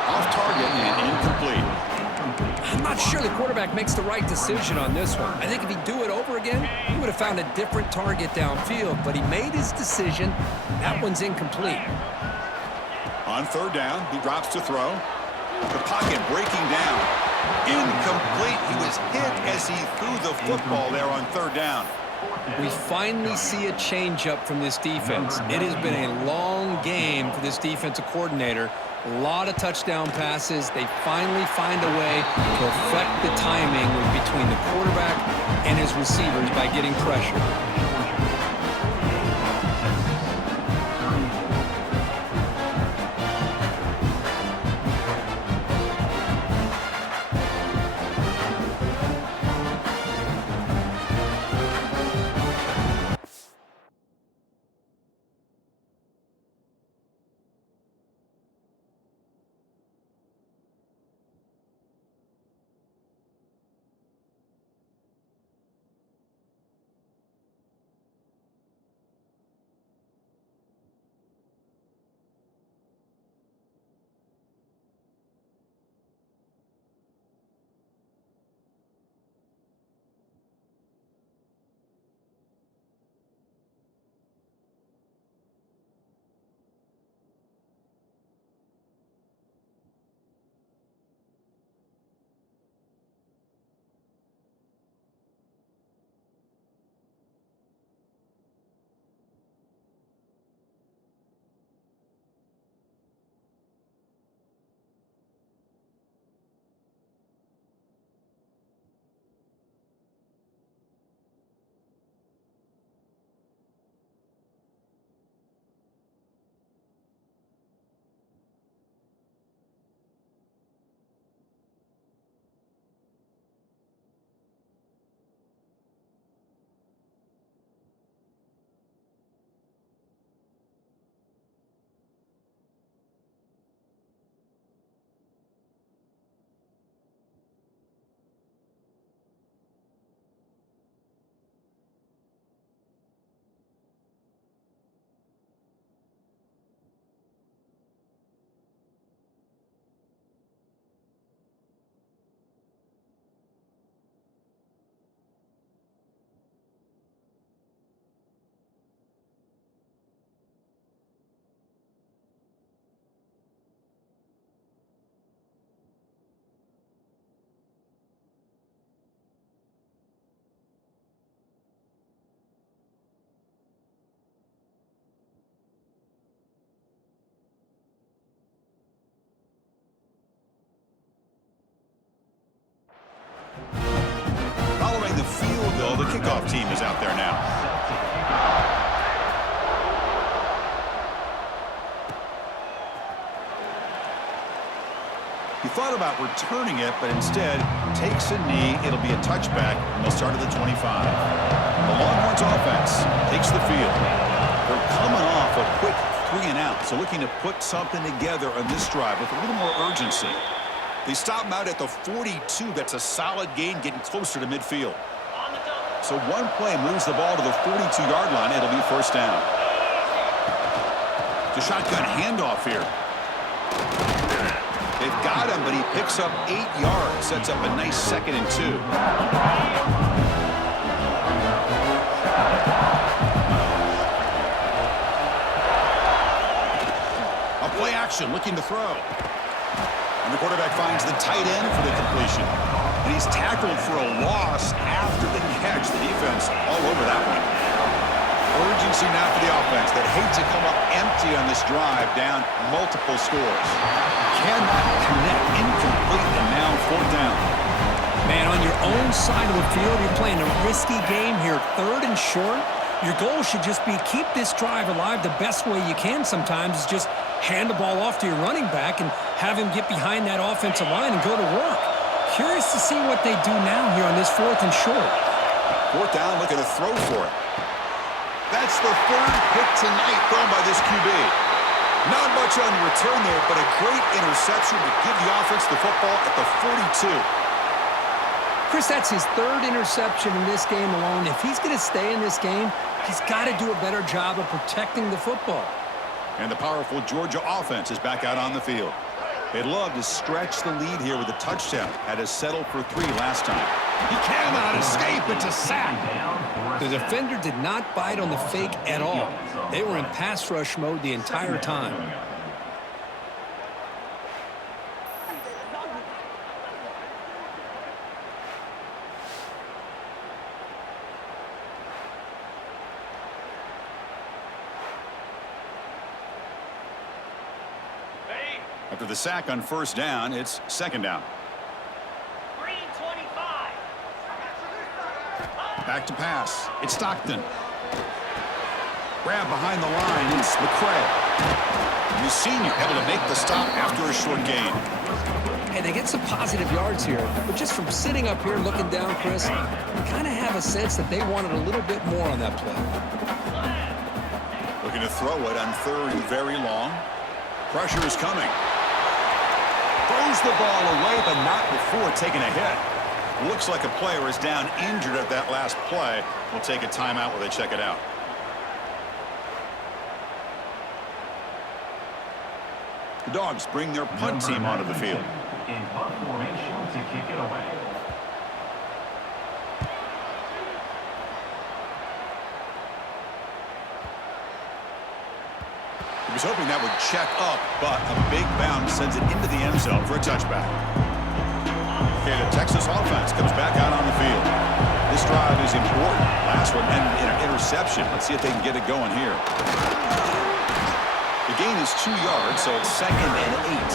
Off target and incomplete. I'm not sure the quarterback makes the right decision on this one. I think if he'd do it over again, he would have found a different target downfield, but he made his decision. That one's incomplete. On 3rd down, he drops to throw. The pocket breaking down. Incomplete. He was hit as he threw the football there on 3rd down. We finally see a change-up from this defense. It has been a long game for this defensive coordinator. A lot of touchdown passes. They finally find a way to affect the timing between the quarterback and his receivers by getting pressure. the kickoff team is out there now. He thought about returning it, but instead takes a knee. It'll be a touchback, and they'll start at the 25. The Longhorns offense takes the field. They're coming off a quick 3-and-out, so looking to put something together on this drive with a little more urgency. They stop him out at the 42. That's a solid gain, getting closer to midfield. So one play moves the ball to the 42-yard line. It'll be first down. The shotgun handoff here. They've got him, but he picks up 8 yards. Sets up a nice 2nd and 2. A play action, looking to throw. And the quarterback finds the tight end for the completion. And he's tackled for a loss after the catch. The defense all over that one. Urgency now for the offense that hates to come up empty on this drive, down multiple scores. Cannot connect, incomplete, and now 4th down. Man, on your own side of the field, you're playing a risky game here. 3rd and short. Your goal should just be keep this drive alive the best way you can sometimes is just hand the ball off to your running back and have him get behind that offensive line and go to work. Curious to see what they do now here on this 4th and short. 4th down, looking to throw for it. That's the 3rd pick tonight thrown by this QB. Not much on return there, but a great interception to give the offense the football at the 42. Chris, that's his 3rd interception in this game alone. If he's going to stay in this game, he's got to do a better job of protecting the football. And the powerful Georgia offense is back out on the field. They'd love to stretch the lead here with a touchdown. Had to settle for 3 last time. He cannot escape. It's a sack. The defender did not bite on the fake at all. They were in pass rush mode the entire time. After the sack on 1st down, it's 2nd down. Green 25. Back to pass. It's Stockton. Grab behind the line. It's McCray. The senior able to make the stop after a short gain. Hey, they get some positive yards here, but just from sitting up here looking down, Chris, you kind of have a sense that they wanted a little bit more on that play. Looking to throw it on 3rd and very long. Pressure is coming. Throws the ball away, but not before taking a hit. Looks like a player is down injured at that last play. We'll take a timeout while they check it out. The Dogs bring their punt team onto the field. In punt formation to kick it away. He was hoping that would check up, but a big bounce sends it into the end zone for a touchback. Okay, the Texas offense comes back out on the field. This drive is important. Last one ended in an interception. Let's see if they can get it going here. The gain is 2 yards, so it's 2nd and 8.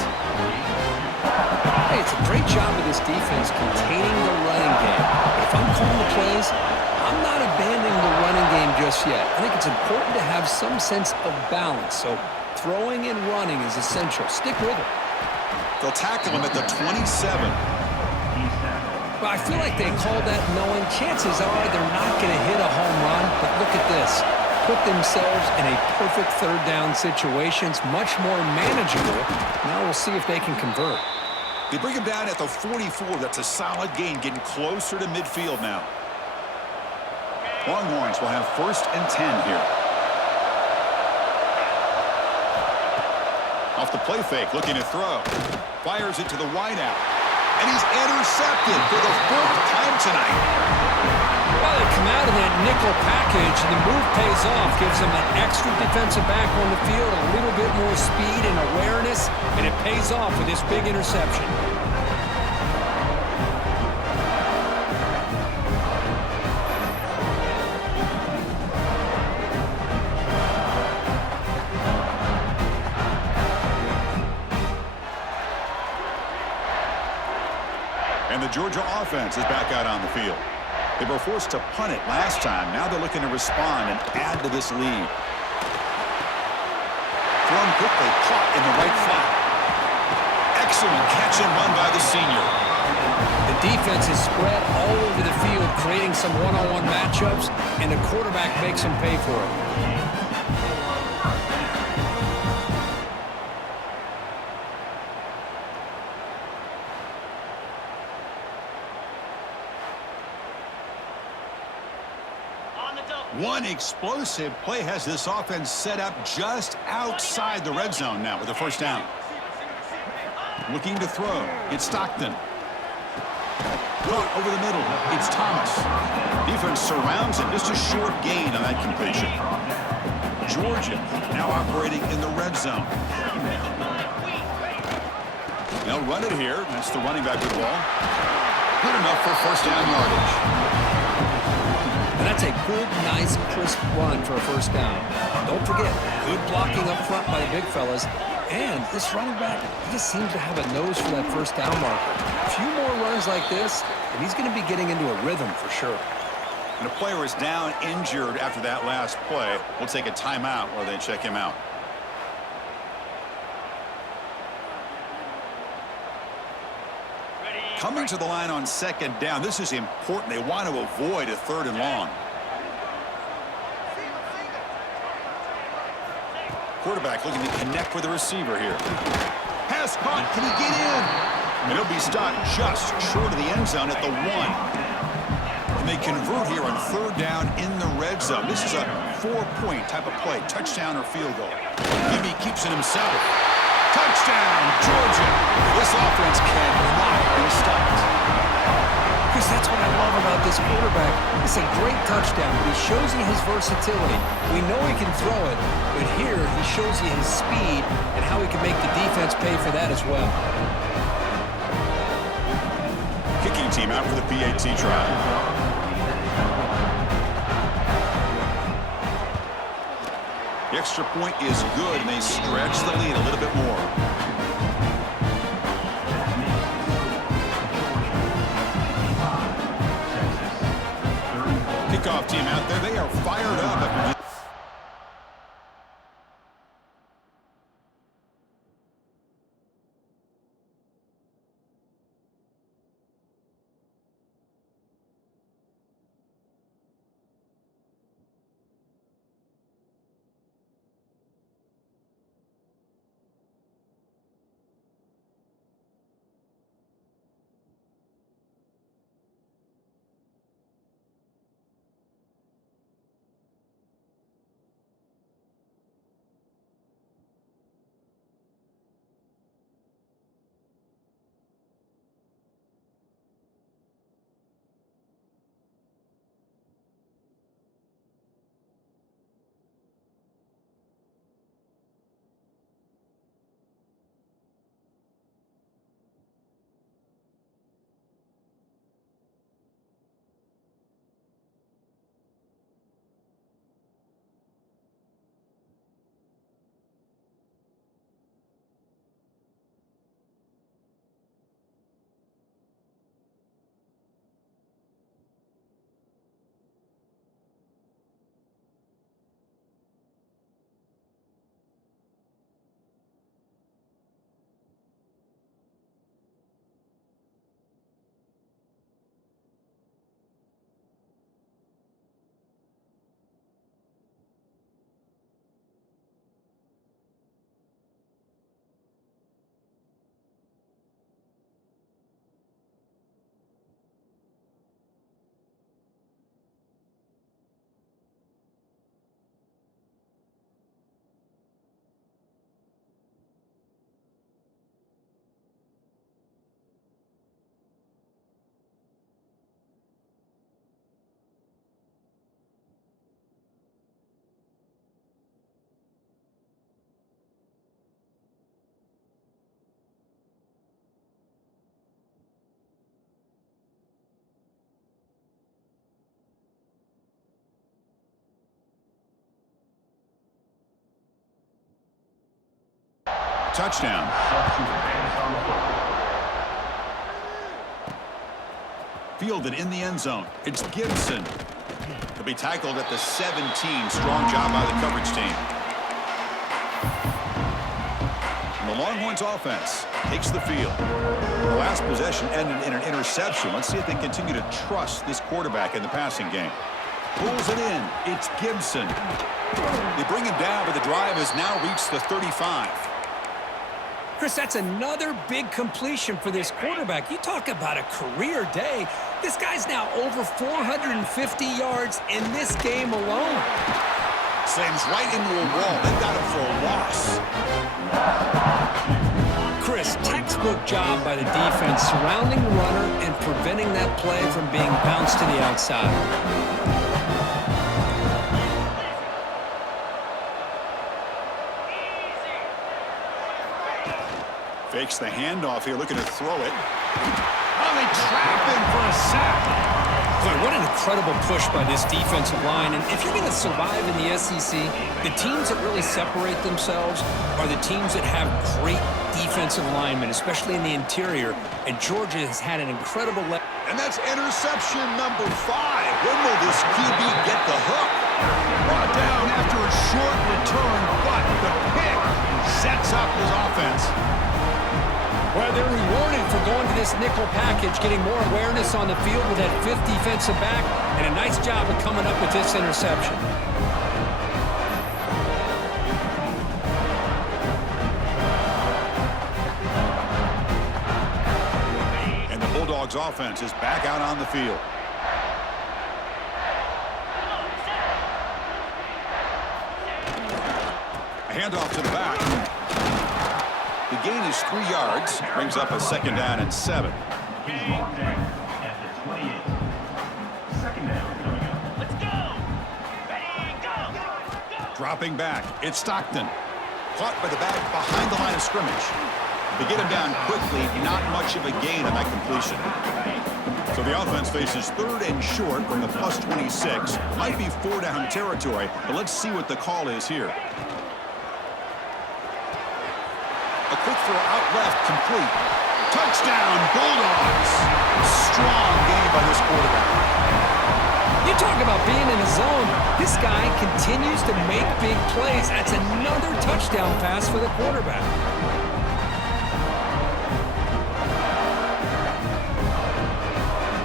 Hey, it's a great job of this defense containing the running game. If I'm calling the plays, I'm not abandoning the running game just yet. I think it's important to have some sense of balance. So throwing and running is essential. Stick with it. They'll tackle him at the 27. Well, I feel like they called that knowing chances are they're not going to hit a home run. But look at this. Put themselves in a perfect 3rd down situation. It's much more manageable. Now we'll see if they can convert. They bring him down at the 44. That's a solid gain, getting closer to midfield now. Longhorns will have 1st and 10 here. Off the play fake, looking to throw. Fires it to the wideout. And he's intercepted for the 4th time tonight. Well, they come out in that nickel package, and the move pays off. Gives them an extra defensive back on the field, a little bit more speed and awareness, and it pays off with this big interception. And the Georgia offense is back out on the field. They were forced to punt it last time. Now they're looking to respond and add to this lead. Thrown quickly, caught in the right flat. Excellent catch and run by the senior. The defense is spread all over the field, creating some one-on-one matchups, and the quarterback makes them pay for it. On the double. One explosive play has this offense set up just outside the red zone now with a first down. Looking to throw. It's Stockton. Caught over the middle. It's Thomas. Defense surrounds him. Just a short gain on that completion. Georgia now operating in the red zone. They'll run it here. That's the running back with the ball. Good enough for first down yardage. And that's a good, nice, crisp run for a first down. Don't forget, good blocking up front by the big fellas. And this running back, he just seems to have a nose for that first down marker. A few more runs like this, and he's going to be getting into a rhythm for sure. And a player is down injured after that last play. We'll take a timeout while they check him out. Coming to the line on second down. This is important. They want to avoid a third and long. Quarterback looking to connect with the receiver here. Pass caught. Can he get in? And he'll be stopped just short of the end zone at the 1. And they convert here on third down in the red zone. This is a 4-point type of play. Touchdown or field goal. Gibby keeps it himself. Touchdown, Georgia. This offense cannot be stopped. Chris, that's what I love about this quarterback. It's a great touchdown, but he shows you his versatility. We know he can throw it, but here he shows you his speed and how he can make the defense pay for that as well. Kicking team out for the PAT try. The extra point is good, and they stretch the lead a little bit more. Kickoff team out there. They are fired up after just touchdown. Fielded in the end zone. It's Gibson. He'll be tackled at the 17. Strong job by the coverage team. And the Longhorns offense takes the field. The last possession ended in an interception. Let's see if they continue to trust this quarterback in the passing game. Pulls it in. It's Gibson. They bring him down, but the drive has now reached the 35. Chris, that's another big completion for this quarterback. You talk about a career day. This guy's now over 450 yards in this game alone. Slams right into a wall. They got him for a loss. Chris, textbook job by the defense surrounding the runner and preventing that play from being bounced to the outside. Fakes the handoff here, looking to throw it. Oh, they trap him for a sack. Boy, what an incredible push by this defensive line. And if you're going to survive in the SEC, the teams that really separate themselves are the teams that have great defensive linemen, especially in the interior. And Georgia has had an incredible... And that's interception number 5. When will this QB get the hook? Brought down after a short return, but the pick sets up his offense. Well, they're rewarded for going to this nickel package, getting more awareness on the field with that 5th defensive back, and a nice job of coming up with this interception. And the Bulldogs offense is back out on the field. A handoff to the back. The gain is 3 yards, brings up a 2nd down and 7. He's brought down at the 28. 2nd down coming up. Let's go! Ready, go! Go! Dropping back, it's Stockton. Caught by the back behind the line of scrimmage. They get him down quickly, not much of a gain on that completion. So the offense faces 3rd and short from the plus 26. Might be 4-down territory, but let's see what the call is here. A quick throw out left, complete. Touchdown, Bulldogs. Strong game by this quarterback. You talk about being in the zone. This guy continues to make big plays. That's another touchdown pass for the quarterback.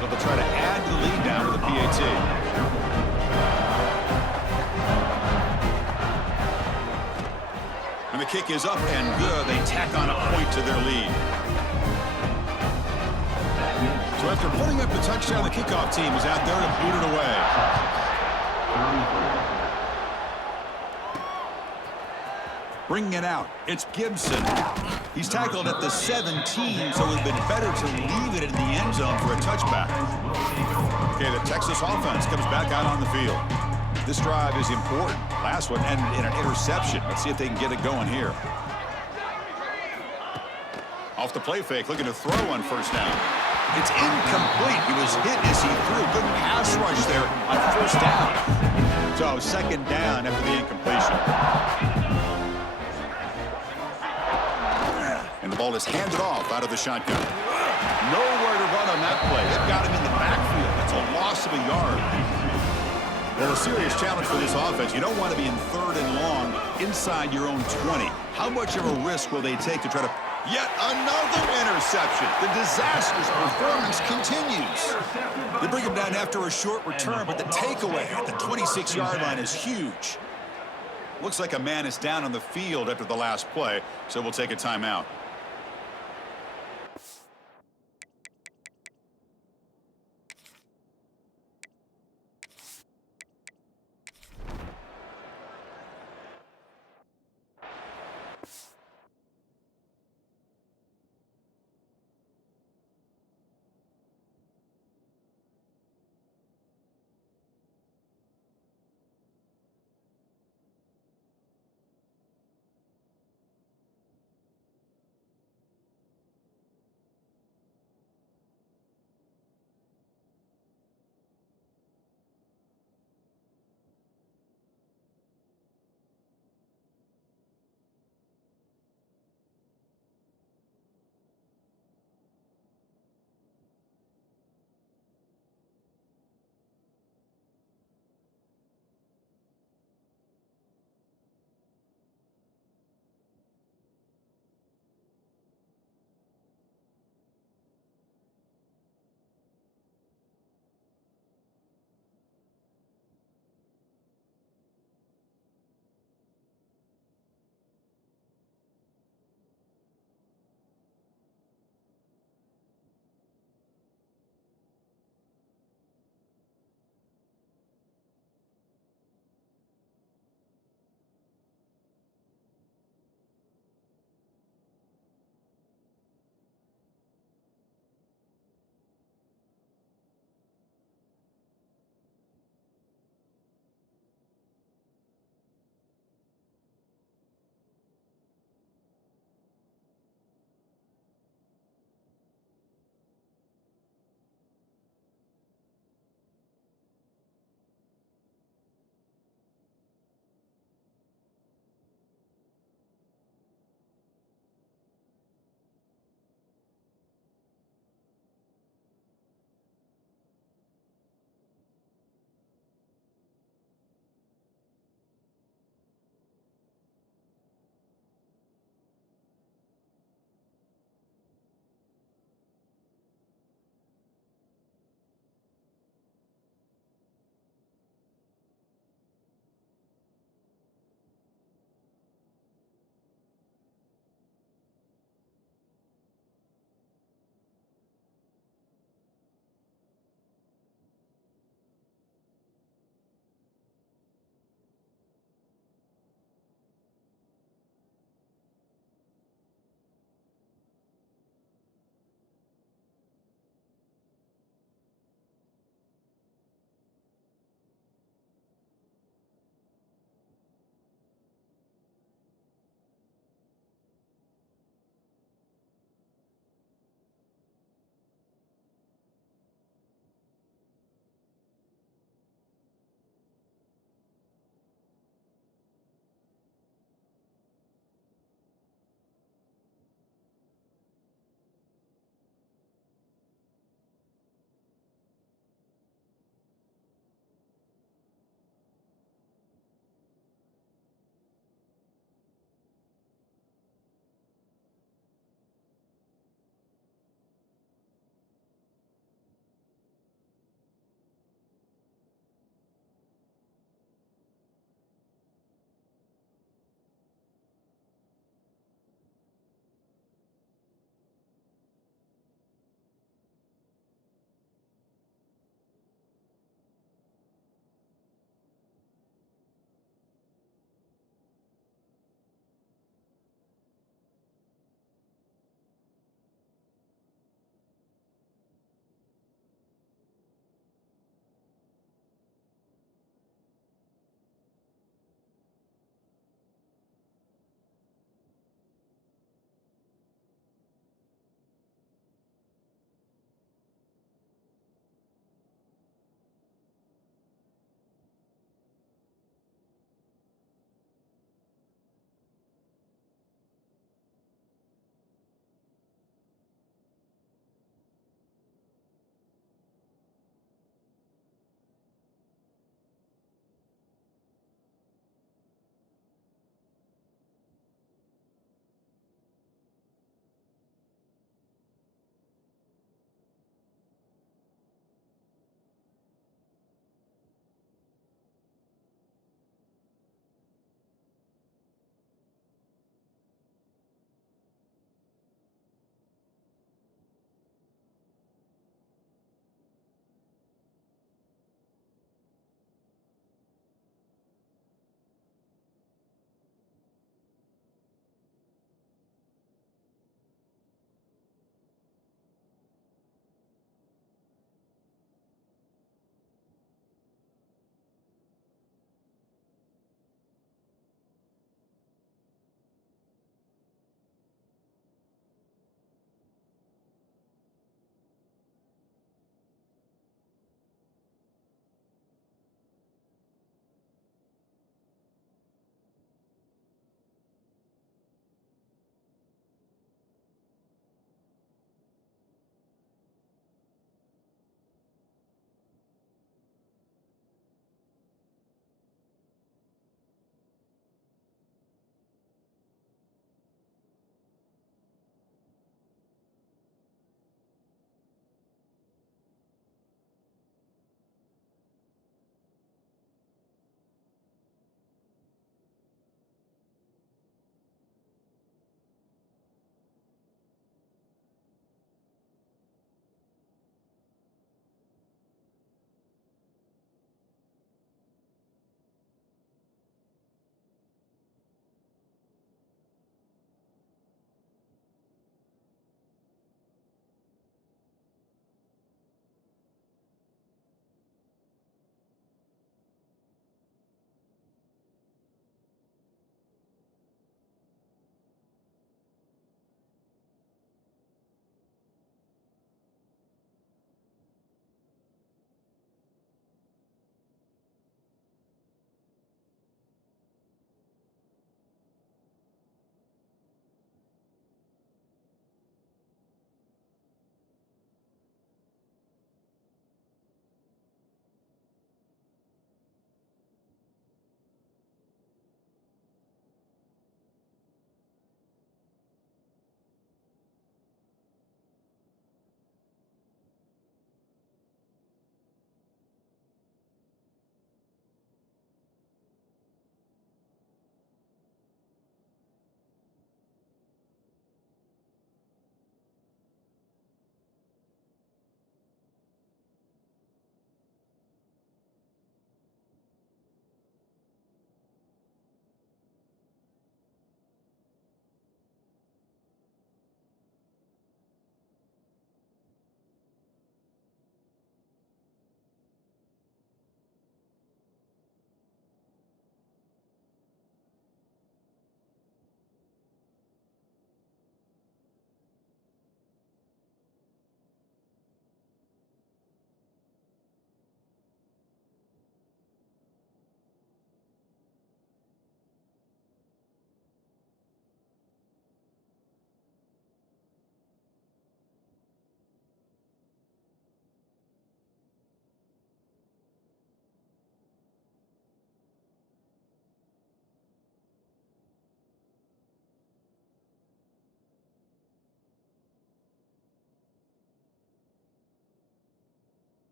So they'll try to add to the lead down to the PAT. And the kick is up and good. They tack on a point to their lead. So after putting up the touchdown, the kickoff team is out there to boot it away. Bringing it out, it's Gibson. He's tackled at the 17, so it would have been better to leave it in the end zone for a touchback. Okay, the Texas offense comes back out on the field. This drive is important. Last one ended in an interception. Let's see if they can get it going here. Off the play fake, looking to throw on 1st down. It's incomplete. He was hit as he threw. Good pass rush there on 1st down. So 2nd down after the incompletion. And the ball is handed off out of the shotgun. Nowhere to run on that play. They've got him in the backfield. That's a loss of a yard. Well, a serious challenge for this offense. You don't want to be in 3rd and long inside your own 20. How much of a risk will they take to try to... Yet another interception. The disastrous performance continues. They bring him down after a short return, but the takeaway at the 26-yard line is huge. Looks like a man is down on the field after the last play, so we'll take a timeout.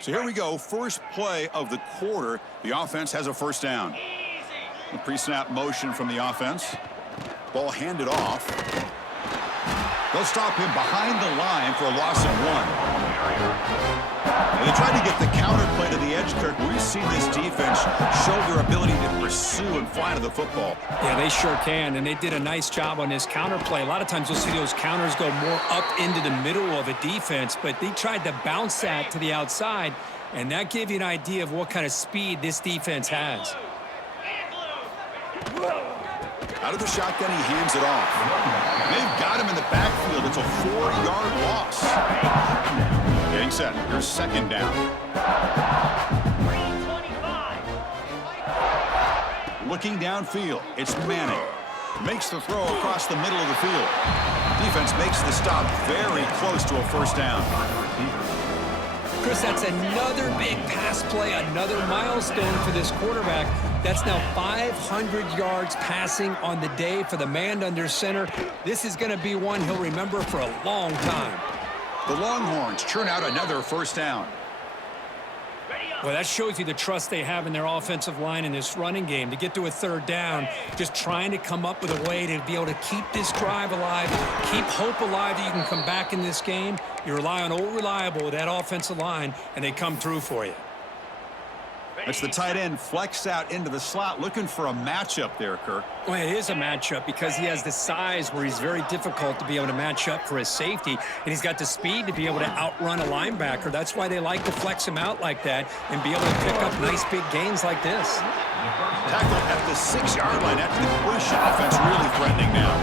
So here we go. First play of the quarter. The offense has a first down. The pre-snap motion from the offense. Ball handed off. They'll stop him behind the line for a loss of 1. And they tried to get the counter play to the edge, Kirk. We've seen this defense show their ability to pursue and fly to the football. Yeah, they sure can, and they did a nice job on this counter play. A lot of times you'll see those counters go more up into the middle of a defense, but they tried to bounce that to the outside, and that gave you an idea of what kind of speed this defense has. Out of the shotgun, he hands it off. They've got him in the backfield. It's a 4-yard loss. Getting set. Here's second down. Looking downfield. It's Manning. Makes the throw across the middle of the field. Defense makes the stop very close to a first down. Chris, that's another big pass play, another milestone for this quarterback. That's now 500 yards passing on the day for the man under center. This is going to be one he'll remember for a long time. The Longhorns churn out another first down. Well, that shows you the trust they have in their offensive line in this running game. To get to a third down, just trying to come up with a way to be able to keep this drive alive, keep hope alive that you can come back in this game. You rely on old reliable with that offensive line, and they come through for you. That's the tight end flexed out into the slot, looking for a matchup there, Kirk. Well, it is a matchup because he has the size where he's very difficult to be able to match up for his safety, and he's got the speed to be able to outrun a linebacker. That's why they like to flex him out like that and be able to pick up nice big gains like this. Tackle at the 6-yard line after the completion. Offense really threatening now.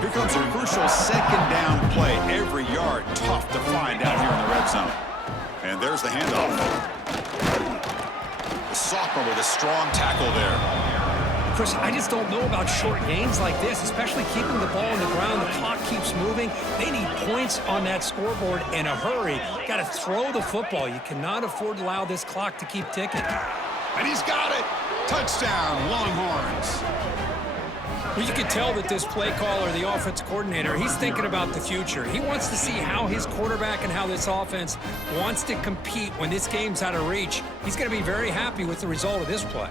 Here comes a crucial second down play. Every yard tough to find out here in the red zone. And there's the handoff. The sophomore with a strong tackle there. Chris, I just don't know about short gains like this, especially keeping the ball on the ground. The clock keeps moving. They need points on that scoreboard in a hurry. Got to throw the football. You cannot afford to allow this clock to keep ticking. And he's got it. Touchdown, Longhorns. Well, you can tell that this play caller, the offense coordinator, he's thinking about the future. He wants to see how his quarterback and how this offense wants to compete when this game's out of reach. He's going to be very happy with the result of this play.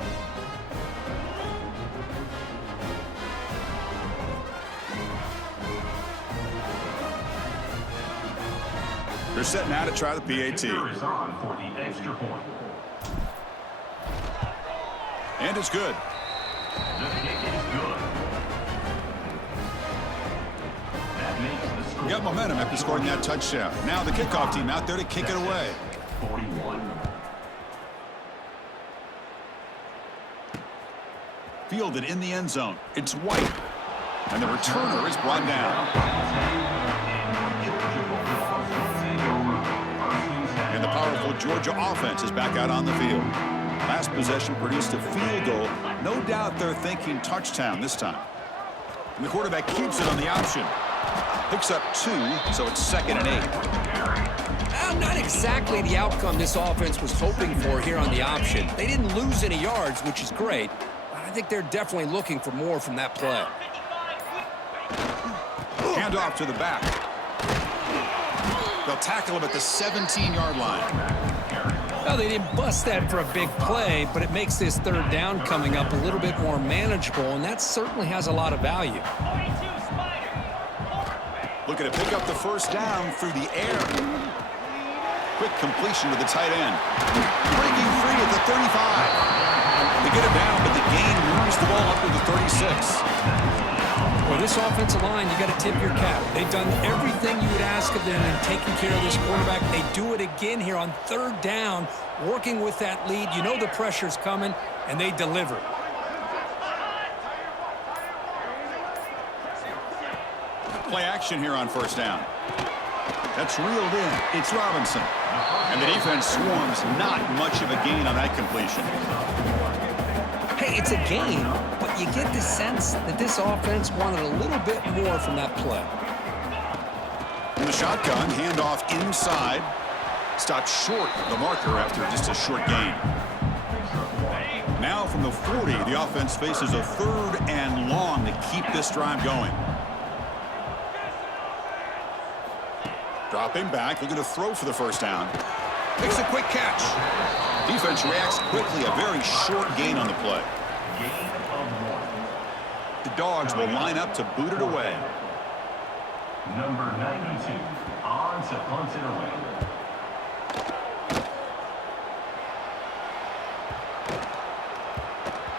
They're setting out to try the PAT. Is on for the extra point. And it's good. The kick is good. That makes the score. Got momentum after scoring that touchdown. Now the kickoff team out there to kick it away. 41. Fielded in the end zone. It's White. And the returner is brought down. And the powerful Georgia offense is back out on the field. Last possession produced a field goal. No doubt they're thinking touchdown this time. And the quarterback keeps it on the option. Picks up 2, so it's 2nd and 8. Not exactly the outcome this offense was hoping for here on the option. They didn't lose any yards, which is great. But I think they're definitely looking for more from that play. Hand off to the back. They'll tackle him at the 17-yard line. Well, they didn't bust that for a big play, but it makes this third down coming up a little bit more manageable, and that certainly has a lot of value. Looking to pick up the first down through the air. Quick completion to the tight end. Breaking free at the 35. They get it down, but the gain moves the ball up to the 36. Well, this offensive line, you got to tip your cap. They've done everything you would ask of them in taking care of this quarterback. They do it again here on third down, working with that lead. You know the pressure's coming, and they deliver. Play action here on first down. That's reeled in. It's Robinson. And the defense swarms. Not much of a gain on that completion. Hey, it's a game, but you get the sense that this offense wanted a little bit more from that play. In the shotgun, handoff inside. Stopped short of the marker after just a short gain. Now from the 40, the offense faces a 3rd and long to keep this drive going. Dropping back, looking to throw for the first down. Makes a quick catch. Defense reacts quickly. A very short gain on the play. Gain of 1. The Dogs will line up to boot it away. Number 92 on to punt it away.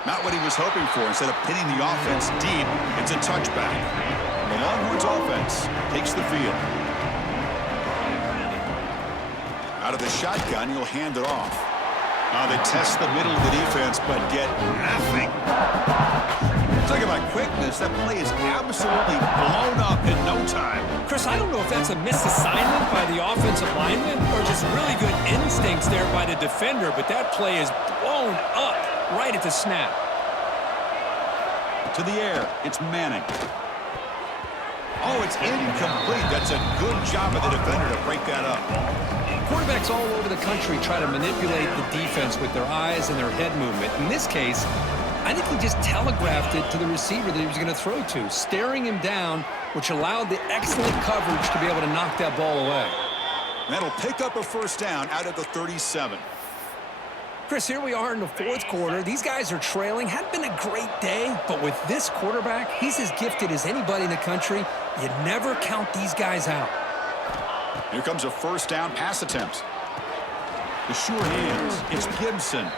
Not what he was hoping for. Instead of pinning the offense deep, it's a touchback. The Longhorns offense takes the field. Out of the shotgun, he'll hand it off. Now they test the middle of the defense, but get nothing. Talking about quickness, that play is absolutely blown up in no time. Chris, I don't know if that's a misassignment by the offensive lineman or just really good instincts there by the defender, but that play is blown up right at the snap. To the air, it's Manning. Oh, it's incomplete. That's a good job of the defender to break that up. Quarterbacks all over the country try to manipulate the defense with their eyes and their head movement. In this case, I think he just telegraphed it to the receiver that he was going to throw to, staring him down, which allowed the excellent coverage to be able to knock that ball away. That'll pick up a first down out of the 37. Chris, here we are in the fourth quarter. These guys are trailing. Hadn't been a great day, but with this quarterback, he's as gifted as anybody in the country. You never count these guys out. Here comes a first down pass attempt. The sure hands. It's Gibson.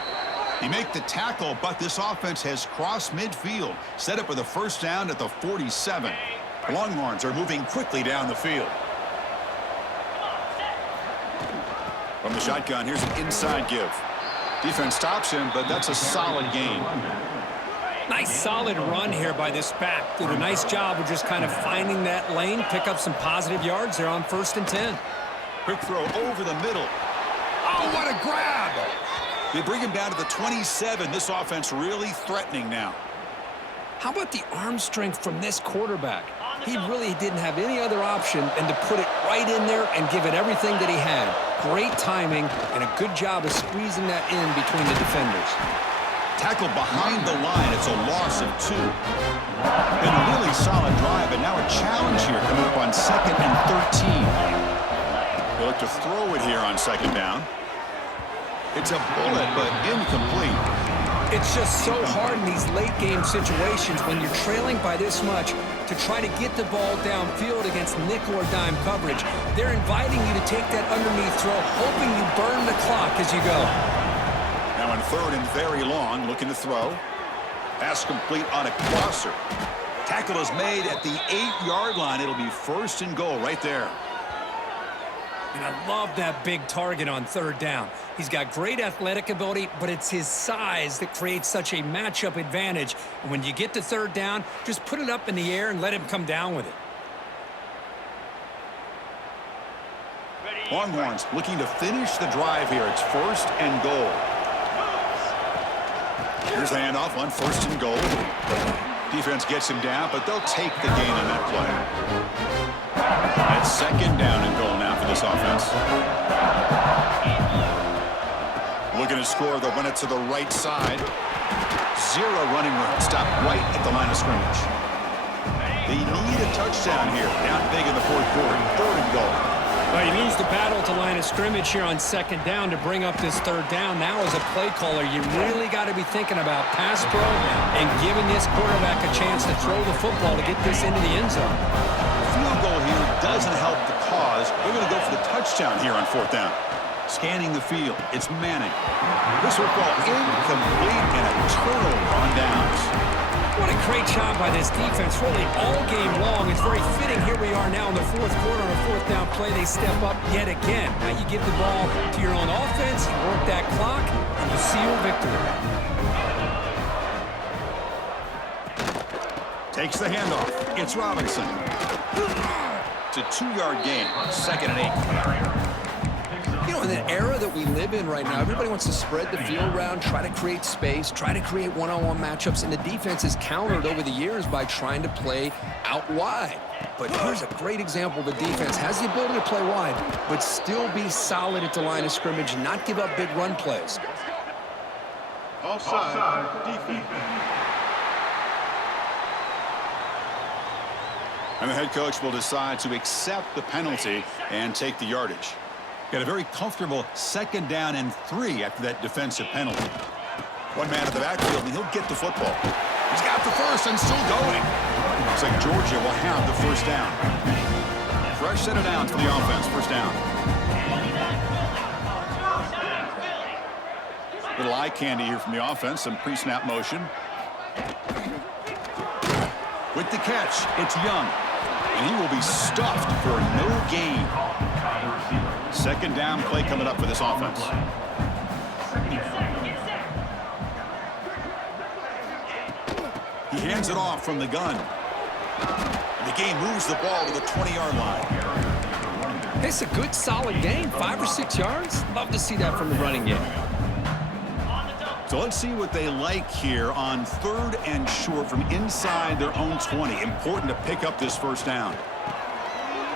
He made the tackle, but this offense has crossed midfield. Set up with a first down at the 47. The Longhorns are moving quickly down the field. From the shotgun, here's an inside give. Defense stops him, but that's a solid gain. Nice solid run here by this back. Did a nice job of just kind of finding that lane, pick up some positive yards there on 1st and 10. Quick throw over the middle. Oh, what a grab! They bring him down to the 27. This offense really threatening now. How about the arm strength from this quarterback? He really didn't have any other option than to put it right in there and give it everything that he had. Great timing and a good job of squeezing that in between the defenders. Tackle behind the line. It's a loss of 2. Been a really solid drive, and now a challenge here coming up on 2nd and 13. They'll look to throw it here on 2nd down. It's a bullet, but incomplete. It's just so hard in these late game situations when you're trailing by this much to try to get the ball downfield against nickel or dime coverage. They're inviting you to take that underneath throw, hoping you burn the clock as you go. Now on 3rd and very long, looking to throw. Pass complete on a crosser. Tackle is made at the 8-yard line. It'll be 1st and goal right there. And I love that big target on 3rd down. He's got great athletic ability, but it's his size that creates such a matchup advantage. And when you get to 3rd down, just put it up in the air and let him come down with it. Longhorns looking to finish the drive here. It's 1st and goal. Here's the handoff on 1st and goal. Defense gets him down, but they'll take the gain on that play. That's 2nd down and goal now for this offense. Looking to score, they'll run it to the right side. 0 running room. Stop right at the line of scrimmage. They need a touchdown here. Down big in the 4th quarter. 3rd and goal. Well, you lose the battle at the line of scrimmage here on 2nd down to bring up this 3rd down. Now as a play caller, you really got to be thinking about pass pro and giving this quarterback a chance to throw the football to get this into the end zone. Field goal here doesn't help the cause. They're going to go for the touchdown here on 4th down. Scanning the field, it's Manning. This will fall incomplete and a turnover on downs. What a great job by this defense, really all game long. It's very fitting. Here we are now in the 4th quarter on a 4th down play. They step up yet again. Now you give the ball to your own offense, you work that clock, and you seal victory. Takes the handoff. It's Robinson. It's a 2-yard gain. 2nd and 8. You know, in the era that we live in right now, everybody wants to spread the field around, try to create space, try to create one-on-one matchups, and the defense has countered over the years by trying to play out wide. But here's a great example. The defense has the ability to play wide, but still be solid at the line of scrimmage and not give up big run plays. Offside. Defense. And the head coach will decide to accept the penalty and take the yardage. Got a very comfortable 2nd down and 3 after that defensive penalty. One man at the backfield, and he'll get the football. He's got the first and still going. Looks like Georgia will have the first down. Fresh set of downs for the offense. First down. Little eye candy here from the offense. Some pre-snap motion. With the catch, it's Young. And he will be stuffed for no gain. 2nd down play coming up for this offense. He hands it off from the gun. The game moves the ball to the 20-yard line. It's a good, solid game. 5 or 6 yards. Love to see that from the running game. So let's see what they like here on 3rd and short from inside their own 20. Important to pick up this first down.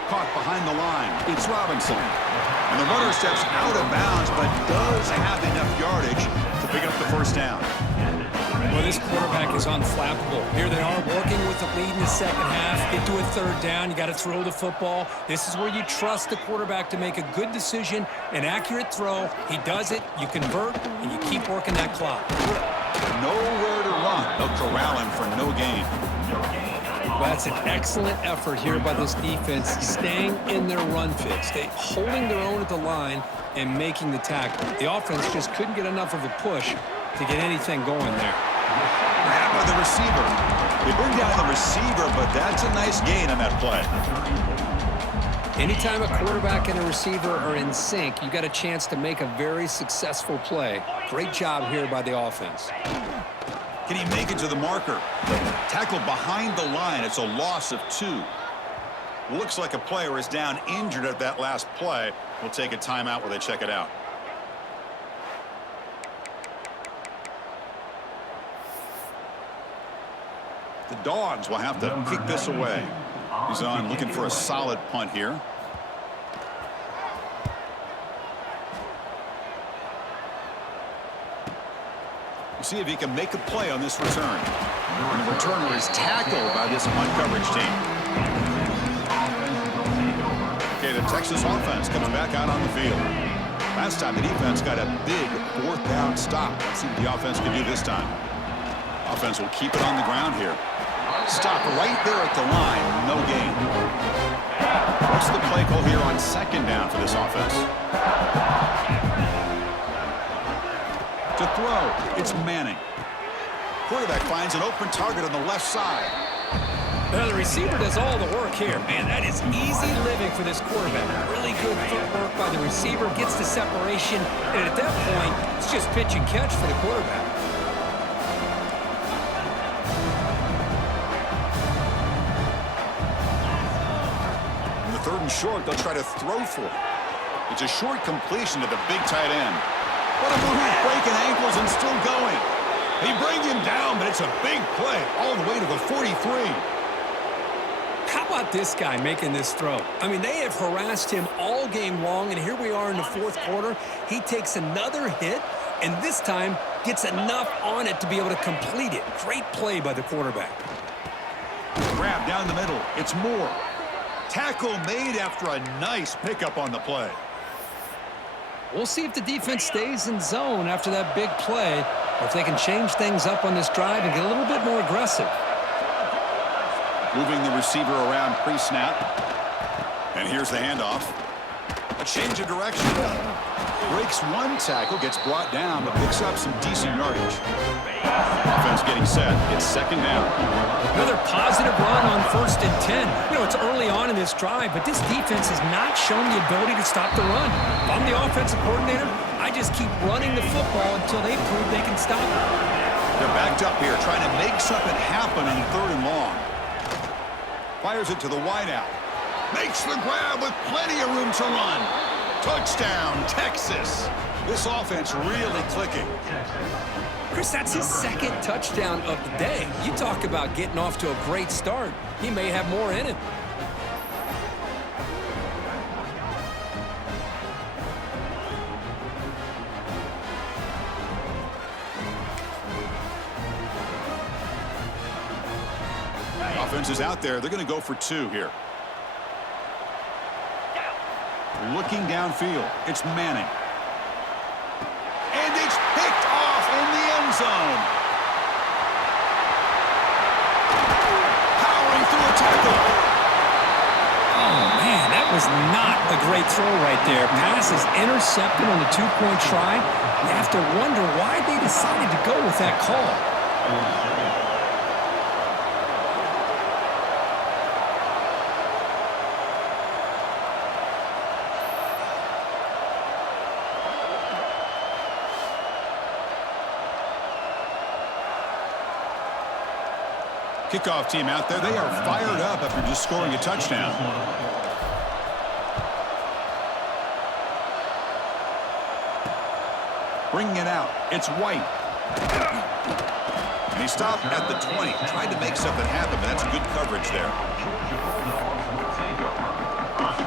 Caught behind the line. It's Robinson. And the runner steps out of bounds, but does have enough yardage to pick up the first down. Well, this quarterback is unflappable. Here they are working with the lead in the 2nd half. Get to a 3rd down. You got to throw the football. This is where you trust the quarterback to make a good decision, an accurate throw. He does it. You convert, and you keep working that clock. Nowhere to run. They'll corral him for no gain. Well, that's an excellent effort here by this defense, staying in their run fix. They holding their own at the line and making the tackle. The offense just couldn't get enough of a push to get anything going there. Grab by the receiver. They bring down the receiver, but that's a nice gain on that play. Anytime a quarterback and a receiver are in sync, you got a chance to make a very successful play. Great job here by the offense. Can he make it to the marker? Tackled behind the line. It's a loss of 2. Looks like a player is down injured at that last play. We'll take a timeout while they check it out. The Dogs will have to kick this away. He's on looking for a solid punt here. We'll see if he can make a play on this return. And the returner is tackled by this punt coverage team. Okay, the Texas offense comes back out on the field. Last time the defense got a big 4th down stop. Let's see what the offense can do this time. Offense will keep it on the ground here. Stop right there at the line. No gain. What's the play call here on 2nd down for this offense? To throw, it's Manning. Quarterback finds an open target on the left side. Now, the receiver does all the work here. Man, that is easy living for this quarterback. Really good footwork by the receiver, gets the separation, and at that point, it's just pitch and catch for the quarterback. In the 3rd and short, they'll try to throw for it. It's a short completion to the big tight end. What a move, breaking ankles and still going. They bring him down, but it's a big play all the way to the 43. How about this guy making this throw? I mean, they have harassed him all game long, and here we are in the 4th quarter. He takes another hit, and this time gets enough on it to be able to complete it. Great play by the quarterback. Grab down the middle. It's Moore. Tackle made after a nice pickup on the play. We'll see if the defense stays in zone after that big play, or if they can change things up on this drive and get a little bit more aggressive. Moving the receiver around pre-snap. And here's the handoff. A change of direction. Breaks one tackle, gets brought down, but picks up some decent yardage. Offense getting set. It's 2nd down. Another positive run on 1st and 10. You know, it's early on in this drive, but this defense has not shown the ability to stop the run. If I'm the offensive coordinator, I just keep running the football until they prove they can stop it. They're backed up here, trying to make something happen on 3rd and long. Fires it to the wideout. Makes the grab with plenty of room to run. Touchdown, Texas. This offense really clicking. Chris, that's his 2nd touchdown of the day. You talk about getting off to a great start. He may have more in him. Offense is out there. They're going to go for 2 here. looking downfield. It's Manning. And it's picked off in the end zone. Powering through a tackle. Oh, man, that was not a great throw right there. Pass is intercepted on the two-point try. You have to wonder why they decided to go with that call. Kickoff team out there. They are fired up after just scoring a touchdown. Bringing it out. It's White. And he stopped at the 20. Tried to make something happen, but that's good coverage there.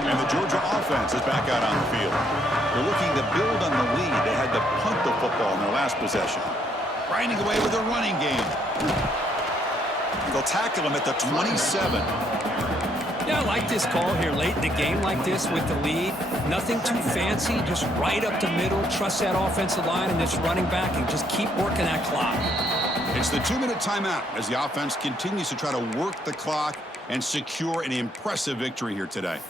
And the Georgia offense is back out on the field. They're looking to build on the lead. They had to punt the football in their last possession. Grinding away with a running game. They'll tackle him at the 27. Yeah, I like this call here late in the game like this with the lead. Nothing too fancy, just right up the middle. Trust that offensive line and this running back and just keep working that clock. It's the 2-minute timeout as the offense continues to try to work the clock and secure an impressive victory here today.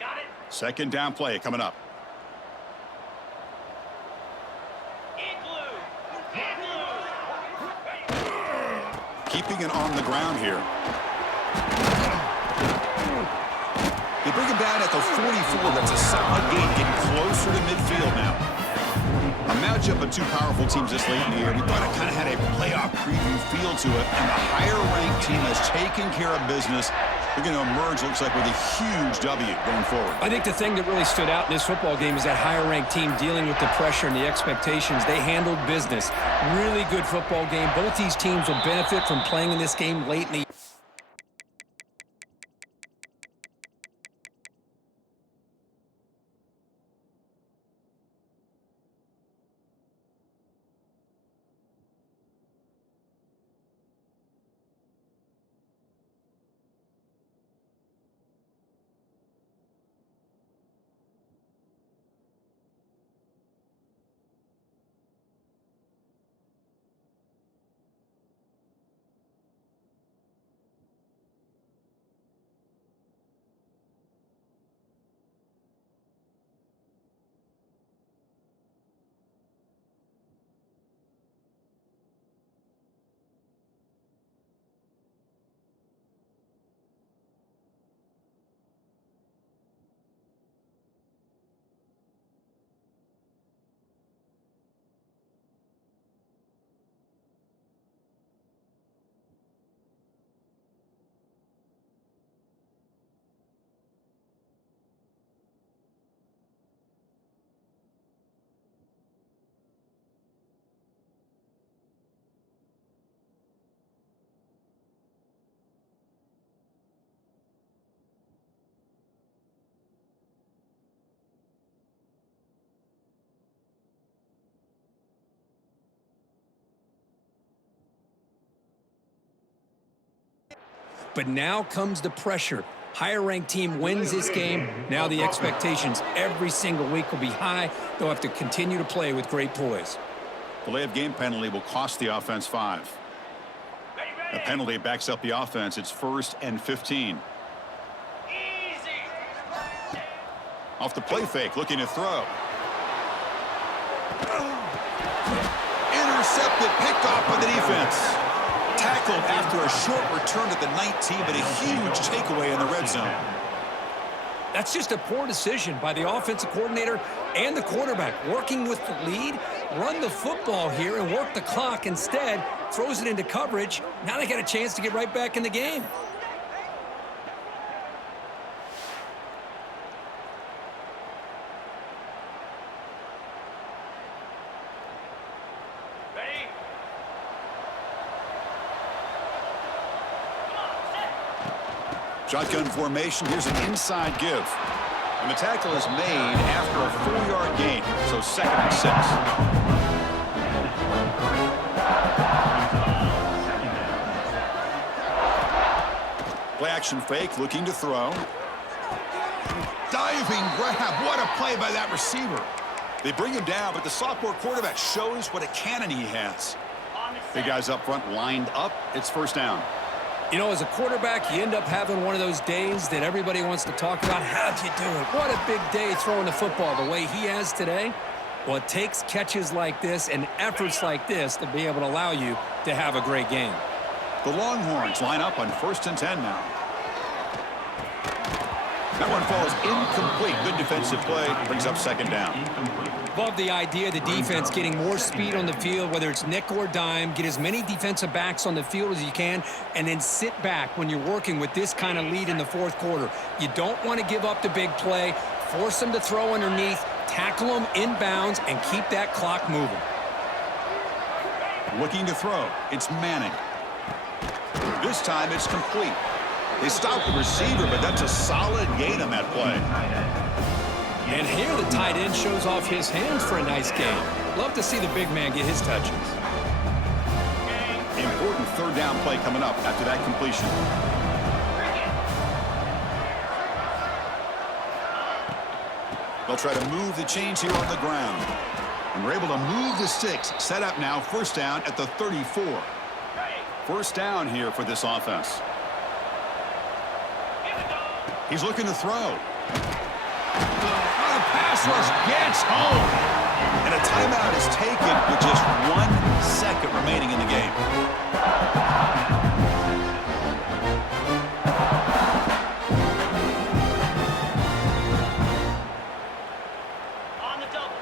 Got it. Second down play coming up. Keeping it on the ground here. They bring him down at the 44. That's a solid gain, getting closer to midfield now. A matchup of two powerful teams this late in the year. We thought it kind of had a playoff preview feel to it, and the higher-ranked team has taken care of business. They're going to emerge, looks like, with a huge W going forward. I think the thing that really stood out in this football game is that higher-ranked team dealing with the pressure and the expectations. They handled business. Really good football game. Both these teams will benefit from playing in this game late in the year. But now comes the pressure. Higher-ranked team wins this game. Now the expectations every single week will be high. They'll have to continue to play with great poise. Delay of game penalty will cost the offense 5. The penalty backs up the offense. It's 1st and 15. Off the play fake, looking to throw. Intercepted, picked off by the defense. Tackled after a short return to the 19, but a huge takeaway in the red zone. That's just a poor decision by the offensive coordinator and the quarterback. Working with the lead, run the football here and work the clock. Instead, throws it into coverage. Now they got a chance to get right back in the game. Shotgun formation. Here's an inside give. And the tackle is made after a 4-yard gain. So 2nd and 6. Play action fake, looking to throw. Diving grab. What a play by that receiver. They bring him down, but the sophomore quarterback shows what a cannon he has. The guys up front lined up. It's first down. You know, as a quarterback, you end up having one of those days that everybody wants to talk about. How'd you do it? What a big day throwing the football the way he has today. Well, it takes catches like this and efforts like this to be able to allow you to have a great game. The Longhorns line up on 1st and 10 now. That one falls incomplete. Good defensive play. Brings up second down. Love the idea of the defense getting more speed on the field, whether it's nickel or dime. Get as many defensive backs on the field as you can, and then sit back when you're working with this kind of lead in the fourth quarter. You don't want to give up the big play. Force them to throw underneath, tackle them inbounds, and keep that clock moving. Looking to throw. It's Manning. This time it's complete. They stopped the receiver, but that's a solid gain on that play. And here the tight end shows off his hands for a nice game. Love to see the big man get his touches. Important third down play coming up after that completion. They'll try to move the chains here on the ground. And we're able to move the sticks. Set up now, first down at the 34. First down here for this offense. He's looking to throw. The pass rush gets home. And a timeout is taken with just 1 second remaining in the game.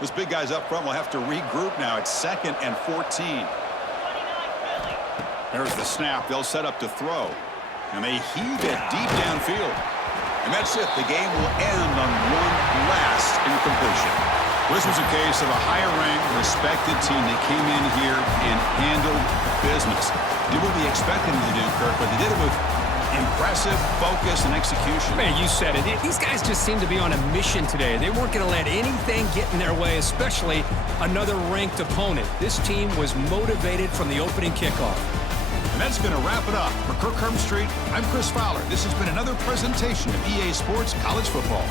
Those big guys up front will have to regroup now. It's 2nd and 14. There's the snap. They'll set up to throw. And they heave it deep downfield. And that's it. The game will end on one last incompletion. This was a case of a higher-ranked, respected team that came in here and handled business. Did what we expected them to do, Kirk, but they did it with impressive focus and execution. Man, you said it. These guys just seem to be on a mission today. They weren't going to let anything get in their way, especially another ranked opponent. This team was motivated from the opening kickoff. And that's going to wrap it up. For Kirk Herbstreit, I'm Chris Fowler. This has been another presentation of EA Sports College Football.